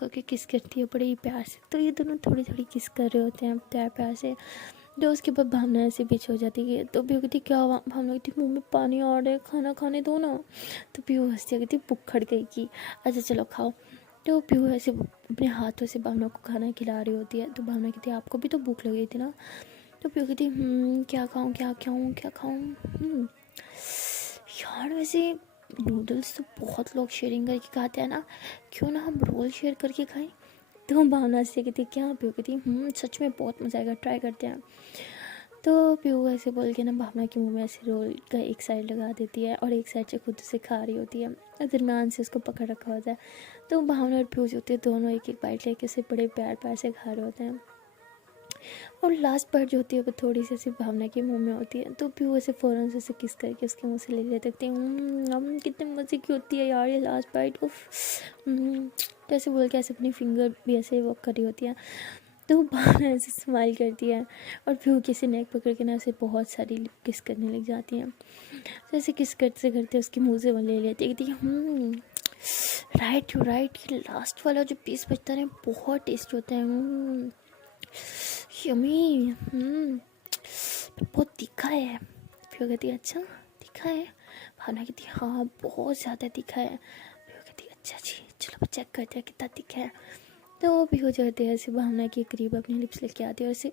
करके किस करती है बड़े ही प्यार से। तो ये दोनों थोड़ी थोड़ी किस कर रहे होते हैं प्यार प्यार से। तो उसके बाद भावना ऐसे पीछे हो जाती है। तो भी कहती क्या हुआ, भावना कहती मुंह में पानी आ रहा है, खाना खाने दो ना। तो पीहू हंसती कहती भूख खड़ गई की, अच्छा चलो खाओ। तो पीहू ऐसे अपने हाथों से भावना को खाना खिला रही होती है। तो भावना कहती है आपको भी तो भूख लगी थी ना। तो पीहू कहती क्या खाऊँ क्या खाऊँ क्या खाऊँ। यार वैसे नूडल्स तो बहुत लोग शेयरिंग करके खाते हैं ना, क्यों ना हम रोल शेयर करके खाएं। तो भावना से कहती क्या, पीहू कहती सच में बहुत मज़ा आएगा, ट्राई करते हैं। तो पीहू ऐसे बोल के ना भावना के मुंह में ऐसे रोल का एक साइड लगा देती है और एक साइड से खुद से खा रही होती है और दरम्यान से उसको पकड़ रखा होता है। तो भावना और पीहू जो होते हैं दोनों एक एक बाइट लेके उसे बड़े प्यार प्यार से खा रहे होते हैं। और लास्ट बाइट जो होती है वो थोड़ी सी ऐसी भावना के मुंह में होती है। तो पीहू ऐसे फ़ौरन से उसे किस करके उसके मुंह से ले लेते थे। कितने मज़े की होती है यार ये लास्ट बाइट, उफ। तो ऐसे बोल के ऐसे अपनी फिंगर भी ऐसे वर्क कर रही होती है। तो भावना ऐसे स्माइल करती है और पीहू किसी नेक पकड़ के ना ऐसे बहुत सारी किस करने लग जाती हैं। तो ऐसे किस करते करते उसके मुंह से वो ले लेती है, कहती राइट यू राइट, ये लास्ट वाला जो पीस बचता है बहुत टेस्ट होता है, यमी। बहुत तीखा है। फिर कहती है अच्छा तीखा है। भावना कहती है हाँ बहुत ज़्यादा तीखा है। फिर कहती है अच्छा जी चलो चेक करते हैं कितना तीखा है। तो भी हो जाते हैं ऐसे भावना के करीब अपनी लिप्स लेके आती है और ऐसे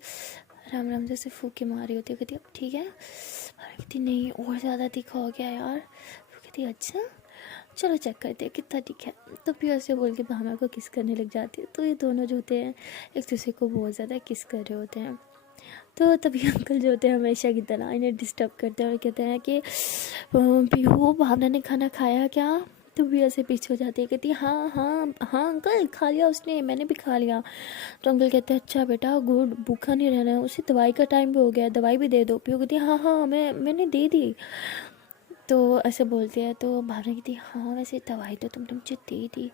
राम राम से फूके मार रही होती है। कहती अब ठीक है। भावना कहती नहीं और ज़्यादा तीखा हो गया यार। फिर कहती अच्छा चलो चेक करते हैं कितना तीखा है। तो फिर ऐसे बोल के भावना को किस करने लग जाती है। तो ये दोनों जो होते हैं एक दूसरे को बहुत ज़्यादा किस कर रहे होते हैं। तो तभी अंकल जो होते हैं हमेशा की तरह इन्हें डिस्टर्ब करते हैं और कहते हैं कि पीहू भावना ने खाना खाया क्या। तो भी ऐसे पीछे हो जाती है, कहती है हाँ हाँ हाँ अंकल खा लिया उसने, मैंने भी खा लिया। तो अंकल कहते हैं अच्छा बेटा गुड, भूखा नहीं रहना है, उसे दवाई का टाइम भी हो गया है, दवाई भी दे दो। पीहू कहती है हाँ हाँ मैंने दे दी। तो ऐसे बोलते हैं। तो भावना कहती है हाँ वैसे दवाई तो तुमने मुझे दे दी।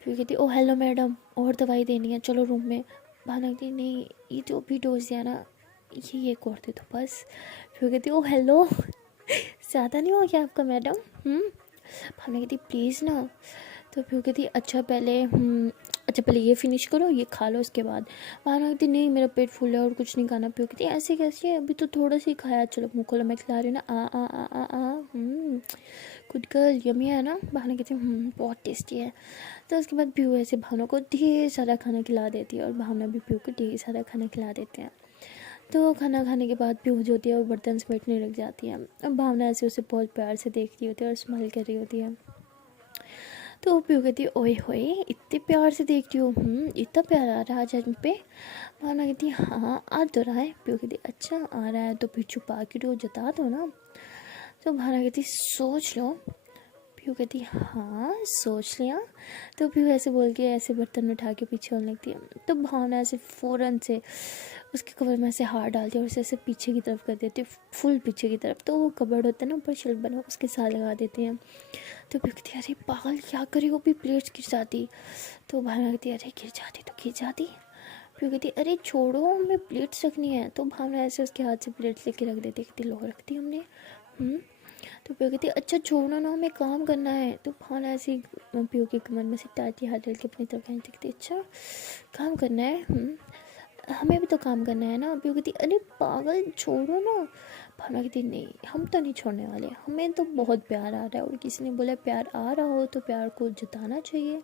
फिर कहती ओ हेलो मैडम और दवाई देनी है चलो रूम में। भावना कहती नहीं ये जो भी डोज दिया ना ये एक और दे दो बस। फिर कहती ओ हेलो ज़्यादा नहीं हो गया आपका मैडम। भावना कहती प्लीज़ ना। तो फिर कहती अच्छा पहले ये फिनिश करो, ये खा लो उसके बाद। भावना कहती नहीं मेरा पेट फुल है और कुछ नहीं खाना। फिर कहती ऐसे कैसे, अभी तो थोड़ा सा ही खाया, चलो मुँह खोलो मैं खिला रही हूँ ना। आ आ आ आ आ गुड गर्ल, यमी है ना। भावना कहती बहुत टेस्टी है। तो उसके बाद पीहू ऐसे भावना को ढेर सारा खाना खिला देती है और भावना भी पीहू को ढेर सारा खाना खिला देते हैं। तो खाना खाने के बाद पीहू जो होती है वो बर्तन समेटने लग जाती है। अब भावना ऐसे उसे बहुत प्यार से देख रही होती है और स्माइल कर रही होती है। तो पीहू कहती है ओए होए इतने प्यार से देख रही हो, इतना प्यार आ रहा है आज मुझ पे। भावना कहती है हाँ आ तो रहा है। पीहू कहती है अच्छा आ रहा है तो फिर छुपा के तो जता दो ना। तो भावना कहती सोच लो। पीहू कहती हाँ सोच लिया। तो पीहू ऐसे बोल के ऐसे बर्तन उठा के पीछे होने लगती है। तो भावना ऐसे फ़ौरन से उसके कवर में ऐसे हाथ डालती है और ऐसे पीछे की तरफ कर देती है, फुल पीछे की तरफ। तो वो कबर्ड होता है ना ऊपर शेल्फ बना उसके साथ लगा देते हैं। तो पीहू कहती है अरे पागल क्या करी, वो भी प्लेट्स गिर जाती। तो भावना कहती है अरे गिर जाती तो गिर जाती। पीहू कहती अरे छोड़ो हमें प्लेट्स रखनी है। तो भावना ऐसे उसके हाथ से प्लेट्स लेके रख देती है, कहती लो रख दी हमने। तो पीहू कहती अच्छा छोड़ो ना हमें काम करना है। तो भावना ऐसी पीहू की कमर में से टाटी हाथ डाल के अपनी तरफ खींचती कहती अच्छा काम करना है, हमें भी तो काम करना है ना। पीहू कहती अरे पागल छोड़ो ना। भावना कहती नहीं हम तो नहीं छोड़ने वाले, हमें तो बहुत प्यार आ रहा है और किसी ने बोला प्यार आ रहा हो तो प्यार को जताना चाहिए।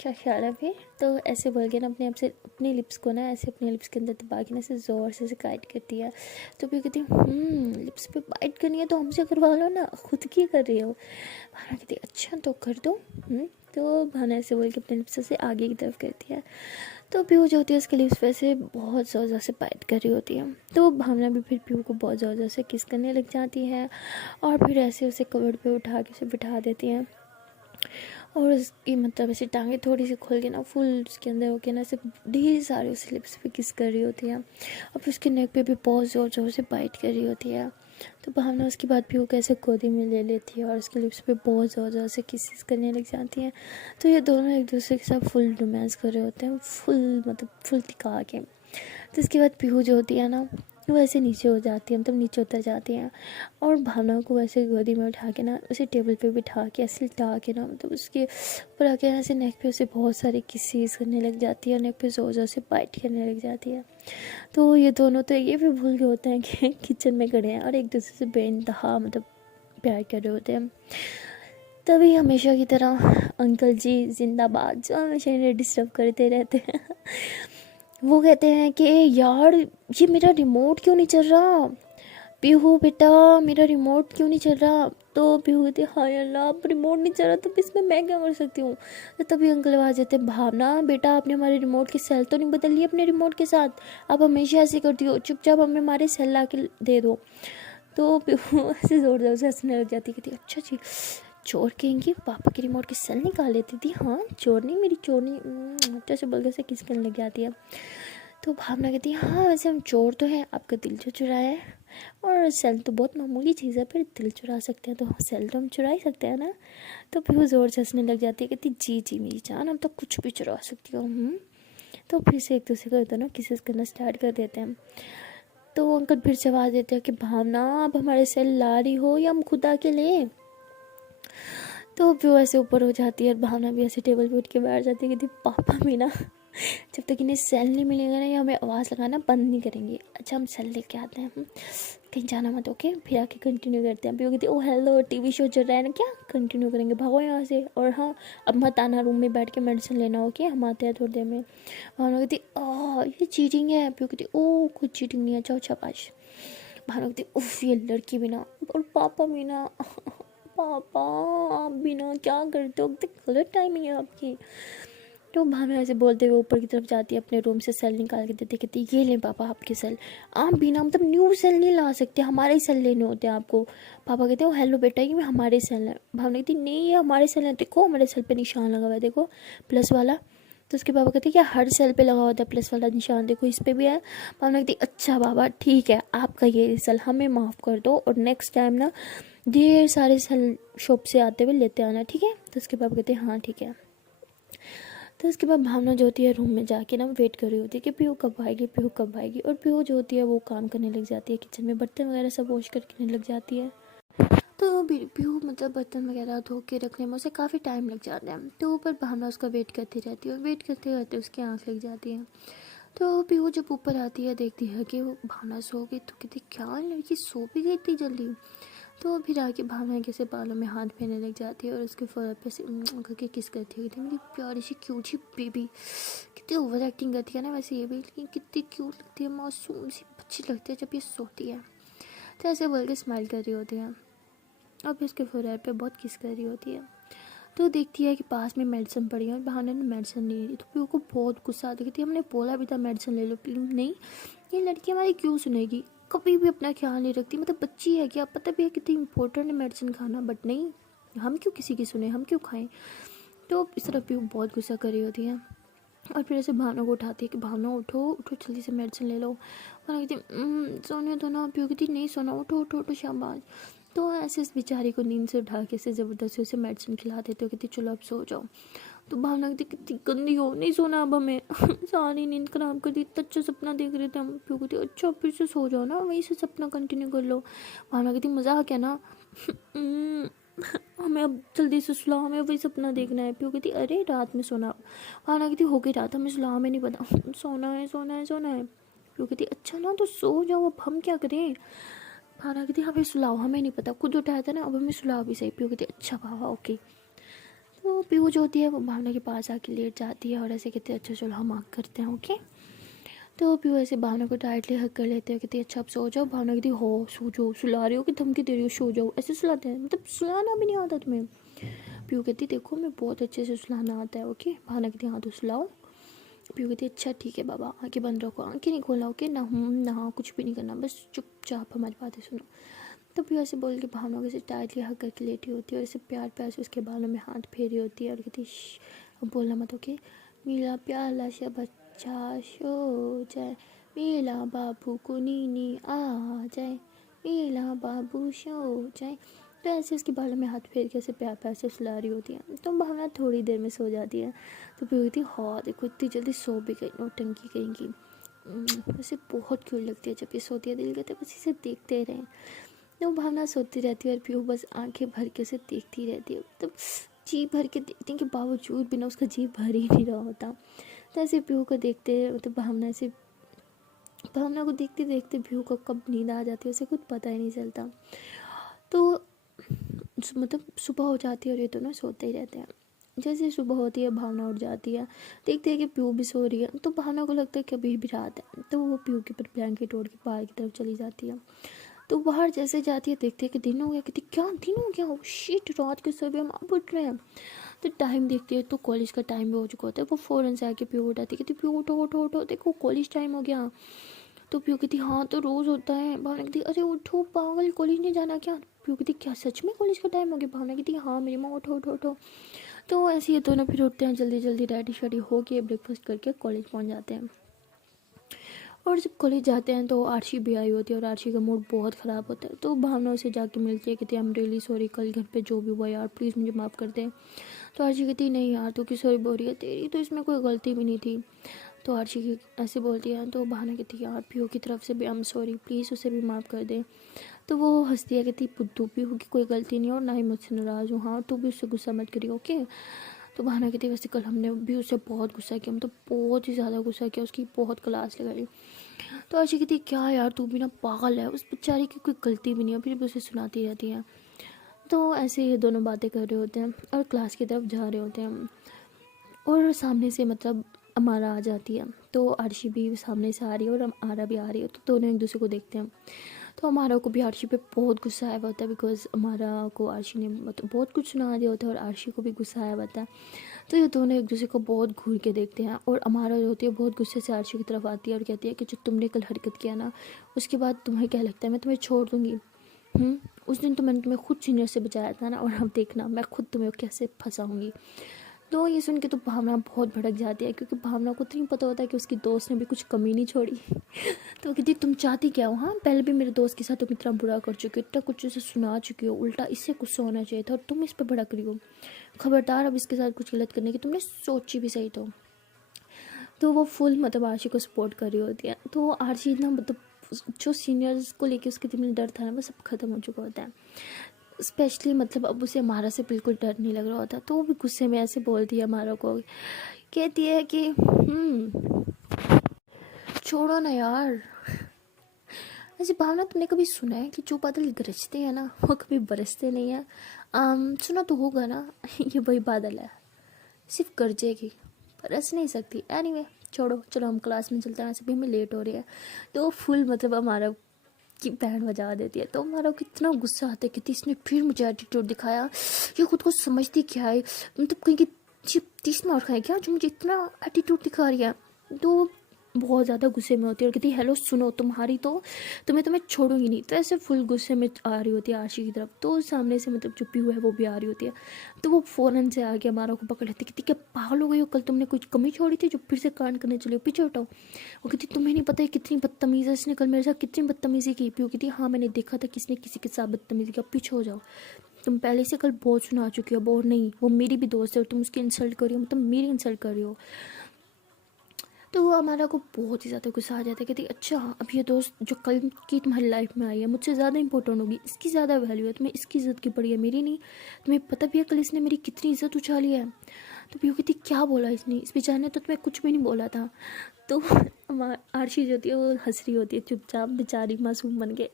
क्या ख्याल है फिर। तो ऐसे बोल के ना अपने आप से अपनी लिप्स को ना ऐसे अपने लिप्स के अंदर दबा के ना ऐसे ज़ोर से ऐसे काइट करती है। तो फिर कहती लिप्स पे बाइट करनी है तो हमसे करवा लो ना, खुद की कर रही हो। भावना कहती अच्छा तो कर दो। तो भावना ऐसे बोल के अपने लिप्स से आगे की तरफ करती है। तो पीहू जो होती है उसके लिप्स पे से बहुत ज़ोर ज़ोर से बाइट कर रही होती है। तो भावना भी फिर पीहू को बहुत ज़ोर ज़ोर से किस करने लग जाती है और फिर ऐसे उसे कवर पे उठा के उसे बिठा देती है और उसकी मतलब ऐसे टांगे थोड़ी सी खोल के ना फुल उसके अंदर होके ना ऐसे ढेर सारे उस लिप्स पे किस कर रही होती है, और फिर उसके नेक पे भी बहुत ज़ोर ज़ोर से बाइट कर रही होती है। तो भावना उसके बाद भी वो कैसे गोदी में ले लेती है और उसके लिप्स पे बहुत ज़ोर ज़ोर से किसेस करने लग जाती हैं। तो ये दोनों एक दूसरे के साथ फुल रोमांस कर रहे होते हैं, फुल मतलब फुल टिका के। तो इसके बाद पीहू जो होती है ना वो ऐसे नीचे हो जाती है, मतलब नीचे उतर जाती हैं, और भावना को ऐसे गोदी में उठा के ना उसे टेबल पे बिठा के ऐसे लिटा के ना मतलब उसके ऊपर आके ऐसे नेक पे उसे बहुत सारे किसेस करने लग जाती है और नेक पे ज़ोर ज़ोर से बाइट करने लग जाती है। तो ये दोनों तो ये भी भूल गए होते हैं कि किचन में खड़े हैं और एक दूसरे से बेइंतहा मतलब प्यार कर रहे होते हैं। तभी हमेशा की तरह अंकल जी जिंदाबाद, जो हमेशा इन्हें डिस्टर्ब करते रहते हैं, वो कहते हैं कि यार ये मेरा रिमोट क्यों नहीं चल रहा, पीहू बेटा मेरा रिमोट क्यों नहीं चल रहा। तो पीहू कहती हाय अल्लाह, अब रिमोट नहीं चल रहा तो इसमें मैं क्या कर सकती हूँ। तो तभी अंकल आवाज़ देते हैं भावना बेटा आपने हमारे रिमोट की सेल तो नहीं बदली अपने रिमोट के साथ, आप हमेशा ऐसे करती हो, चुपचाप हमें हमारे सेल ला के दे दो। तो पीहू ऐसे ज़ोर ज़ोर से हंसने लग जाती, कहती अच्छा जी चोर कहेंगी, पापा की रिमोट की सेल निकाल लेती थी, हाँ चोर नहीं मेरी चोर नहीं, जैसे बोल के से किस करने लग जाती है। तो भावना कहती है हाँ वैसे हम चोर तो हैं, आपका दिल जो चुराया है, और सेल तो बहुत मामूली चीज़ है, फिर दिल चुरा सकते हैं तो सेल तो हम चुरा ही सकते हैं ना। तो फिर वो ज़ोर से हंसने लग जाती है, कहती जी जी मेरी जान हम तो कुछ भी चुरा सकती हो। तो फिर से एक दूसरे को दोनों किसेस करना स्टार्ट कर देते हैं। तो अंकल फिर से आवाज़ देते हैं कि भावना आप हमारे सेल ला रही हो या हम खुद आके ले। तो वो ऐसे ऊपर हो जाती है और भावना भी ऐसे टेबल पे उठ के बैठ जाती है, कहती पापा भी ना जब तक इन्हें सेल नहीं मिलेगा ना ये हमें आवाज़ लगाना बंद नहीं करेंगे। अच्छा हम सेल लेके आते हैं, कहीं जाना मत, ओके फिर आके कंटिन्यू करते हैं। अभी वो कहती ओ हेलो टीवी शो चल रहा है ना, क्या कंटिन्यू करेंगे, भागो यहाँ से, और हाँ अब मत आना रूम में बैठ के मेडिसिन लेना, ओके हम आते हैं थोड़ी देर में। भावना कहती ये चीटिंग है, अभी कहती ओ कुछ चीटिंग नहीं है, जाओ शाबाश। भावना कहती उफ ये लड़की भी ना, और पापा भी ना पापा आप भी ना क्या करते हो, कितनी गलत टाइमिंग है आपकी। तो भावना ऐसे बोलते हुए ऊपर की तरफ जाती है, अपने रूम से सेल निकाल के देती, कहती ये लें पापा आपके सेल, आप भी ना मतलब न्यू सेल नहीं ला सकते, हमारे ही सेल लेने होते हैं आपको। पापा कहते हैं ओ हेलो बेटा ये हमारे सेल है। भावना कहती नहीं ये हमारे सेल है, देखो हमारे सेल पे निशान लगा हुआ है देखो प्लस वाला। तो उसके पापा कहते हैं क्या हर सेल पे लगा होता है प्लस वाला निशान, देखो इस पे भी है। भावना कहती अच्छा बाबा ठीक है आपका ये सेल हमें माफ़ कर दो, और नेक्स्ट टाइम ना ढेर सारे सेल शॉप से आते हुए लेते आना, ठीक है। तो उसके पापा कहते हैं हाँ ठीक है। तो उसके बाद भावना जो होती है रूम में जाके ना वेट कर रही होती है कि पीहू कब आएगी, पीहू कब आएगी। और पीहू जो होती है वो काम करने लग जाती है, किचन में बर्तन वगैरह सब वॉश करने लग जाती है। तो पीहू मतलब बर्तन वगैरह धो के रखने में उसे काफ़ी टाइम लग जाता है। तो ऊपर भावना उसका वेट करती रहती है और वेट करते करते उसकी आँख लग जाती है। तो पीहू जब ऊपर आती है देखती है कि वो भावना सो गई, तो कहती क्या लड़की सो भी गई इतनी जल्दी। तो फिर आके भावना कैसे बालों में हाथ फेरने लग जाती है और उसके फोrehead पे से करके किस करती है, कहती मेरी प्यारी सी क्यूट सी बेबी। कितनी ओवर एक्टिंग करती है ना वैसे ये भी, लेकिन कितनी क्यूट लगती है, मासूम सी बच्ची लगती है जब ये सोती है। तो ऐसे बोल के स्माइल कर रही होती है और फिर उसके फोrehead पे बहुत किस कर रही होती है। तो देखती है कि पास में मेडिसिन पड़ी है और भावना ने मेडिसिन नहीं ली। तो फिर उसको बहुत गुस्सा आती है, हमने बोला भी था मेडिसिन ले लो, नहीं ये लड़की हमारी क्यों सुनेगी, कभी भी अपना ख्याल नहीं रखती, मतलब बच्ची है क्या, पता भी है कितनी इंपॉर्टेंट है मेडिसिन खाना, बट नहीं हम क्यों किसी की सुने, हम क्यों खाएं। तो इस तरफ भी वो बहुत गुस्सा कर रही होती है और फिर ऐसे भावना को उठाती है कि भावना उठो उठो जल्दी से मेडिसिन ले लो। भावना कहती सोने दो ना, पीहू कहती नहीं सोना, उठो उठो उठो शाबाश। तो ऐसे इस बेचारी को नींद से उठा के से ज़बरदस्ती उसे मेडिसिन खिला देते हो, कहती चलो अब सो जाओ। तो भावना कहती कितनी गंदी हो, नहीं सोना अब हमें सारी नींद खराब कर दी, इतना अच्छा सपना देख रहे थे हम। पीहू कहती अच्छा फिर से सो जाओ ना, वहीं से सपना कंटिन्यू कर लो। भावना कहती मजाक है ना हमें अब जल्दी से सुलाओ, हमें वही सपना देखना है। पीहू कहती अरे रात में सोना। भावना कहती हो गई रात, हमें सुलाओ, हमें नहीं पता सोना है सोना है सोना है। पीहू कहती अच्छा ना तो सो जाओ, अब हम क्या करें। भावना कहती हमें सुलाओ, हमें नहीं पता, खुद उठाया था ना, अब हमें सुलाओ भी सही। पीहू कहती अच्छा बाबा ओके। तो पीहू जो होती है वो भावना के पास आके लेट जाती है और ऐसे कहते हैं अच्छा चलो हम आग करते हैं ओके। तो पीहू ऐसे भावना को टाइटली हक कर लेते हैं, कहती है अच्छा अब सो जाओ। भावना कहती हो सो जाओ, सुला रही हो कि धमकी दे रही हो, सो जाओ, ऐसे सुलाते हैं, मतलब सुलाना भी नहीं आता तुम्हें। पीहू कहती देखो मैं बहुत अच्छे से सुलाना आता है ओके। भावना कहती हाँ तो सुलाओ। पीयू कहती है अच्छा ठीक है बाबा, आंखें बंद रखो, आंखें नहीं खोलना, ओके ना, ना कुछ भी नहीं करना, बस चुपचाप हमारी बातें सुनो। तो पीयू ऐसे बोल के भावना को ऐसे टाइटली हग करके लेटी होती है और ऐसे प्यार प्यार से उसके बालों में हाथ फेरी होती है और कहती है अब बोलना मत, ओके। मेरा प्याला सा बच्चा सो जाए, मेरा बाबू को नीनी आ जाए, मेरा बाबू सो जाए। तो ऐसे उसके बालों में हाथ फेर के ऐसे प्यार प्यार से सुला रही होती है। तो भावना थोड़ी देर में सो जाती है। तो फिर होती है हाँ देखो इतनी जल्दी सो भी गई, नौटंकी कहेंगी। वैसे बहुत क्यूट लगती है जब ये सोती है, दिल कहते बस इसे देखते रहें। तो भावना सोती रहती है और पीहू बस आंखें भर के उसे देखती रहती है। मतलब जी भर के देखने के बावजूद भी ना उसका जी भर ही नहीं रहा होता। तो ऐसे पीहू को देखते मतलब भावना को देखते देखते पीहू को कब नींद आ जाती है उसे खुद पता ही नहीं चलता। तो मतलब सुबह हो जाती है और ये दोनों सोते ही रहते हैं। जैसे सुबह होती है भावना उठ जाती है, देखते हैं कि पीहू भी सो रही है। तो भावना को लगता है कि अभी भी रात है, तो वो पीहू के ऊपर ब्लैंकेट ओढ़ के बाहर की तरफ चली जाती है। तो बाहर जैसे जाती है देखते हैं कि दिन हो गया। कहती क्या दिन हो गया, शिट रात के समय हम अब उठ रहे हैं। तो टाइम देखती है तो कॉलेज का टाइम भी हो चुका होता है। वो फ़ौरन से आके पीहू उठाती है, कहती पीहू उठो उठो उठो, देखो कॉलेज टाइम हो गया। तो पीहू कहती हाँ तो रोज़ होता है। भावना कहती अरे उठो पागल, कॉलेज नहीं जाना क्या। पीहू कहती क्या सच में कॉलेज का टाइम हो गया। भावना कहती हाँ मेरी माँ उठो उठो उठो। तो ऐसे ये दोनों फिर उठते हैं, जल्दी जल्दी रेडी शेडी होके ब्रेकफास्ट करके कॉलेज पहुँच जाते हैं। और जब कॉलेज जाते हैं तो आरशी भी आई होती है और आरशी का मूड बहुत ख़राब होता है। तो भावना उसे जाके मिलती है, कहती है आई एम रियली सॉरी, कल घर पे जो भी हुआ यार प्लीज़ मुझे माफ़ कर दे। तो आरशी कहती नहीं यार तू क्यों सॉरी बोल रही है, तेरी तो इसमें कोई गलती भी नहीं थी। तो आरशी की ऐसे बोलती है। तो भावना कहती है यार पीहू की तरफ से भी आई एम सॉरी, प्लीज़ उसे भी माफ़ कर दे। तो वो हंसती है, कहती बुद्धू पीहू की कोई गलती नहीं और ना ही मुझसे नाराज़ हूँ, हाँ तू भी उससे गुस्सा मत करिए ओके। तो भावना कहती है वैसे कल हमने भी उससे बहुत गुस्सा किया, मतलब बहुत ही ज़्यादा गुस्सा किया, उसकी बहुत क्लास लगाई। तो आशी कहती क्या यार तू भी ना पागल है, उस बेचारी की कोई गलती भी नहीं है, फिर भी उसे सुनाती रहती है। तो ऐसे ये दोनों बातें कर रहे होते हैं और क्लास की तरफ जा रहे होते हैं और सामने से मतलब अमारा आ जाती है। तो आरशी भी सामने से आ रही है और अमारा भी आ रही है। तो दोनों एक दूसरे को देखते हैं। तो अमारा को भी आरशी पे बहुत गुस्सा आया हुआ होता है, बिकॉज अमारा को आरशी ने मतलब बहुत कुछ सुना दिया होता है और आरशी को भी गुस्सा आया हुआ होता है। तो ये दोनों एक दूसरे को बहुत घूर के देखते हैं और अमारा जो होती है बहुत गुस्से से आरशी की तरफ आती है और कहती है कि जो तुमने कल हरकत किया ना, उसके बाद तुम्हें क्या लगता है मैं तुम्हें छोड़ दूँगी। उस दिन तो मैंने तुम्हें खुद सीनियर से बचाया था ना, और अब देखना मैं खुद तुम्हें कैसे फंसाऊंगी। तो ये सुन के तो भावना बहुत भड़क जाती है, क्योंकि भावना को तो नहीं पता होता है कि उसकी दोस्त ने भी कुछ कमी नहीं छोड़ी। तो वो कहती तुम चाहती क्या हो, हाँ पहले भी मेरे दोस्त के साथ तुम इतना बुरा कर चुकी हो, इतना कुछ उसे सुना चुकी हो, उल्टा इससे गुस्सा होना चाहिए था और तुम इस पर भड़क रही हो। खबरदार अब इसके साथ कुछ गलत करने की तुमने सोची भी सही। तो वो फुल मतलब आरशी को सपोर्ट कर रही होती है। तो आरशी ना मतलब जो सीनियर्स को लेके उसके दिल में डर था ना वो सब खत्म हो चुका होता है। स्पेशली मतलब अब उसे हमारा से बिल्कुल डर नहीं लग रहा होता। तो वो भी गुस्से में ऐसे बोलती है हमारा को, कहती है कि छोड़ो ना यार। ऐसे भावना तुमने कभी सुना है कि जो बादल गरजते हैं ना वो कभी बरसते नहीं है। सुना तो होगा ना। ये वही बादल है, सिर्फ गरजेगी बरस नहीं सकती। एनीवे छोड़ो, चलो हम क्लास में चलते हैं, वैसे भी हमें लेट हो रही है। तो फुल मतलब हमारा की बैंड बजा देती है। तो हमारा कितना गुस्सा आता है कि इसने फिर मुझे एटीट्यूड दिखाया, ये खुद को समझती क्या है, मतलब कहीं की 30 मार खाए क्या जो मुझे इतना एटीट्यूड दिखा रही है। तो बहुत ज़्यादा गुस्से में होती है और कहती है हेलो सुनो तुम्हारी तो तुम्हें छोड़ूंगी नहीं। तो ऐसे फुल गुस्से में आ रही होती है आरशी की तरफ। तो सामने से मतलब जो पीहू है वो भी आ रही होती है। तो वो फ़ौरन से आके हमारा को पकड़ लेती, कहती क्या पागल हो गई हो, कल तुमने कुछ कमी छोड़ी थी जो फिर से कांड करने चले हो, पीछे हटाओ। वो कहती तुम्हें नहीं पता है कितनी बदतमीज़ है इसने कल मेरे साथ कितनी बदतमीज़ी की। पीहू कहती हाँ मैंने देखा था किसने किसी के साथ बदतमीज़ी किया, पीछे हो जाओ। तुम पहले से कल बहुत सुना चुकी हो, बहुत नहीं वो मेरी भी दोस्त है और तुम उसकी इंसल्ट कर रही हो, मतलब मेरी इंसल्ट कर रही हो। तो वो हमारा को बहुत ही ज़्यादा गुस्सा आ जाता है। कहती अच्छा अब ये दोस्त जो कल की तुम्हारी लाइफ में आई है मुझसे ज़्यादा इंपॉर्टेंट होगी, इसकी ज़्यादा वैल्यू है, तुम्हें इसकी इज़्ज़त की पड़ी है मेरी नहीं। तुम्हें पता भी है कल इसने मेरी कितनी इज़्ज़त उछाली है। तो पीहू कहती क्या बोला इसने, इस बेचारे ने तो तुम्हें कुछ भी नहीं बोला था। तो आरशी जो होती है वो हंस रही होती है चुपचाप, बेचारी मासूम बन के।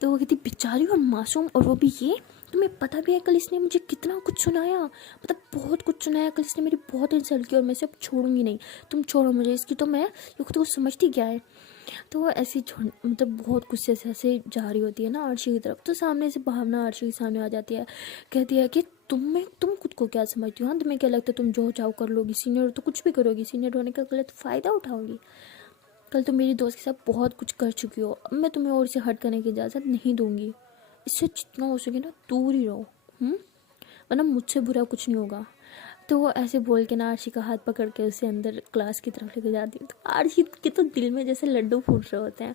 तो वो कहती बेचारी और मासूम, और वो भी ये, तुम्हें पता भी है कल इसने मुझे कितना कुछ सुनाया, मतलब बहुत कुछ सुनाया, कल इसने मेरी बहुत इंसल्ट की और मैं इसे अब छोड़ूंगी नहीं। तुम छोड़ो मुझे इसकी, तो मैं ये खुद को समझती क्या है। तो वो ऐसी मतलब बहुत गुस्से से ऐसे जा रही होती है ना आरशी की तरफ, तो सामने से भावना आरशी के सामने आ जाती है। कहती है कि तुम खुद को क्या समझती हो, हाँ तुम्हें क्या लगता है तुम जो चाहो कर लोगी, सीनियर तो कुछ भी करोगी, सीनियर होने का गलत फ़ायदा उठाओगी। कल तुम मेरी दोस्त के साथ बहुत कुछ कर चुकी हो, अब मैं तुम्हें और से हट करने की इजाज़त नहीं दूंगी। इससे जितना हो सके ना दूर ही रहो, वरना मुझसे बुरा कुछ नहीं होगा। तो वो ऐसे बोल के ना आरशी का हाथ पकड़ के उसे अंदर क्लास की तरफ लेके जाती है। तो आरशी के तो दिल में जैसे लड्डू फूट रहे होते हैं,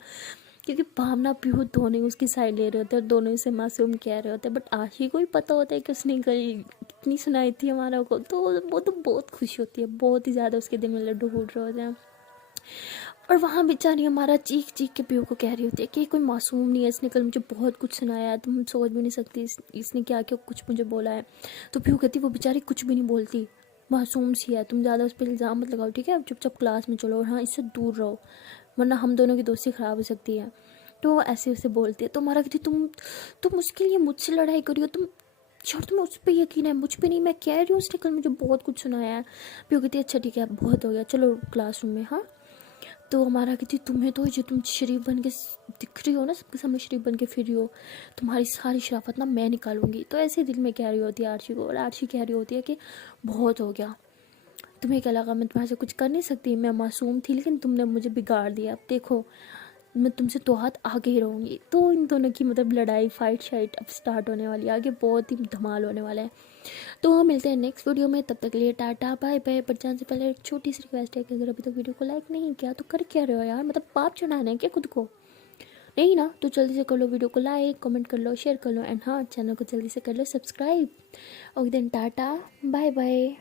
क्योंकि भावना पीहू दोनों ही उसकी साइड ले रहे होते हैं और दोनों से मासूम कह रहे होते हैं, बट आरशी को भी पता होता है कि उसने कल कितनी सुनाई थी हमारा को। तो वो तो बहुत खुश होती है, बहुत ही ज़्यादा उसके दिल में लड्डू फूट रहे होते हैं। और वहाँ बेचारी हमारा चीख चीख के पीहू को कह रही होती है कि कोई मासूम नहीं है, इसने कल मुझे बहुत कुछ सुनाया है, तुम सोच भी नहीं सकती इसने क्या क्या कुछ मुझे बोला है। तो पीहू कहती वो बेचारी कुछ भी नहीं बोलती, मासूम सी है, तुम ज़्यादा उस पर इल्ज़ाम मत लगाओ, ठीक है, अब चुपचाप क्लास में चलो और हाँ इससे दूर रहो, वरना हम दोनों की दोस्ती ख़राब हो सकती है। तो वो ऐसे उसे बोलती है। तो हमारा कहती तुम उसके लिए मुझसे लड़ाई करी हो, तुम छोड़, तुम्हें उस पर यकीन है मुझ पर नहीं, मैं कह रही हूँ उसने कल मुझे बहुत कुछ सुनाया है। पीहू कहती है अच्छा ठीक है बहुत हो गया, चलो क्लासरूम में। हाँ, तो हमारा कहती तुम्हें तो जो तुम शरीफ बन के दिख रही हो ना, सबके सामने शरीफ बन के फिर रही हो, तुम्हारी सारी शराफत ना मैं निकालूंगी। तो ऐसे दिल में कह रही होती है आरशी को, और आरशी कह रही होती है कि बहुत हो गया, तुम्हें क्या लगा मैं तुम्हारे से कुछ कर नहीं सकती, मैं मासूम थी लेकिन तुमने मुझे बिगाड़ दिया, अब देखो मैं तुमसे दो हाथ आगे ही रहूँगी। तो इन दोनों की मतलब लड़ाई फाइट शाइट अब स्टार्ट होने वाली है, आगे बहुत ही धमाल होने वाला है। तो हम मिलते हैं नेक्स्ट वीडियो में, तब तक के लिए टाटा बाय बाय। पर जाने से पहले एक छोटी सी रिक्वेस्ट है कि अगर अभी तक वीडियो को लाइक नहीं किया तो कर क्या रहे हो यार, मतलब पाप चढ़ाना है क्या खुद को, नहीं ना, तो जल्दी से कर लो वीडियो को लाइक, कमेंट कर लो, शेयर कर लो, एंड हाँ चैनल को जल्दी से कर लो subscribe. Okay then tata bye bye.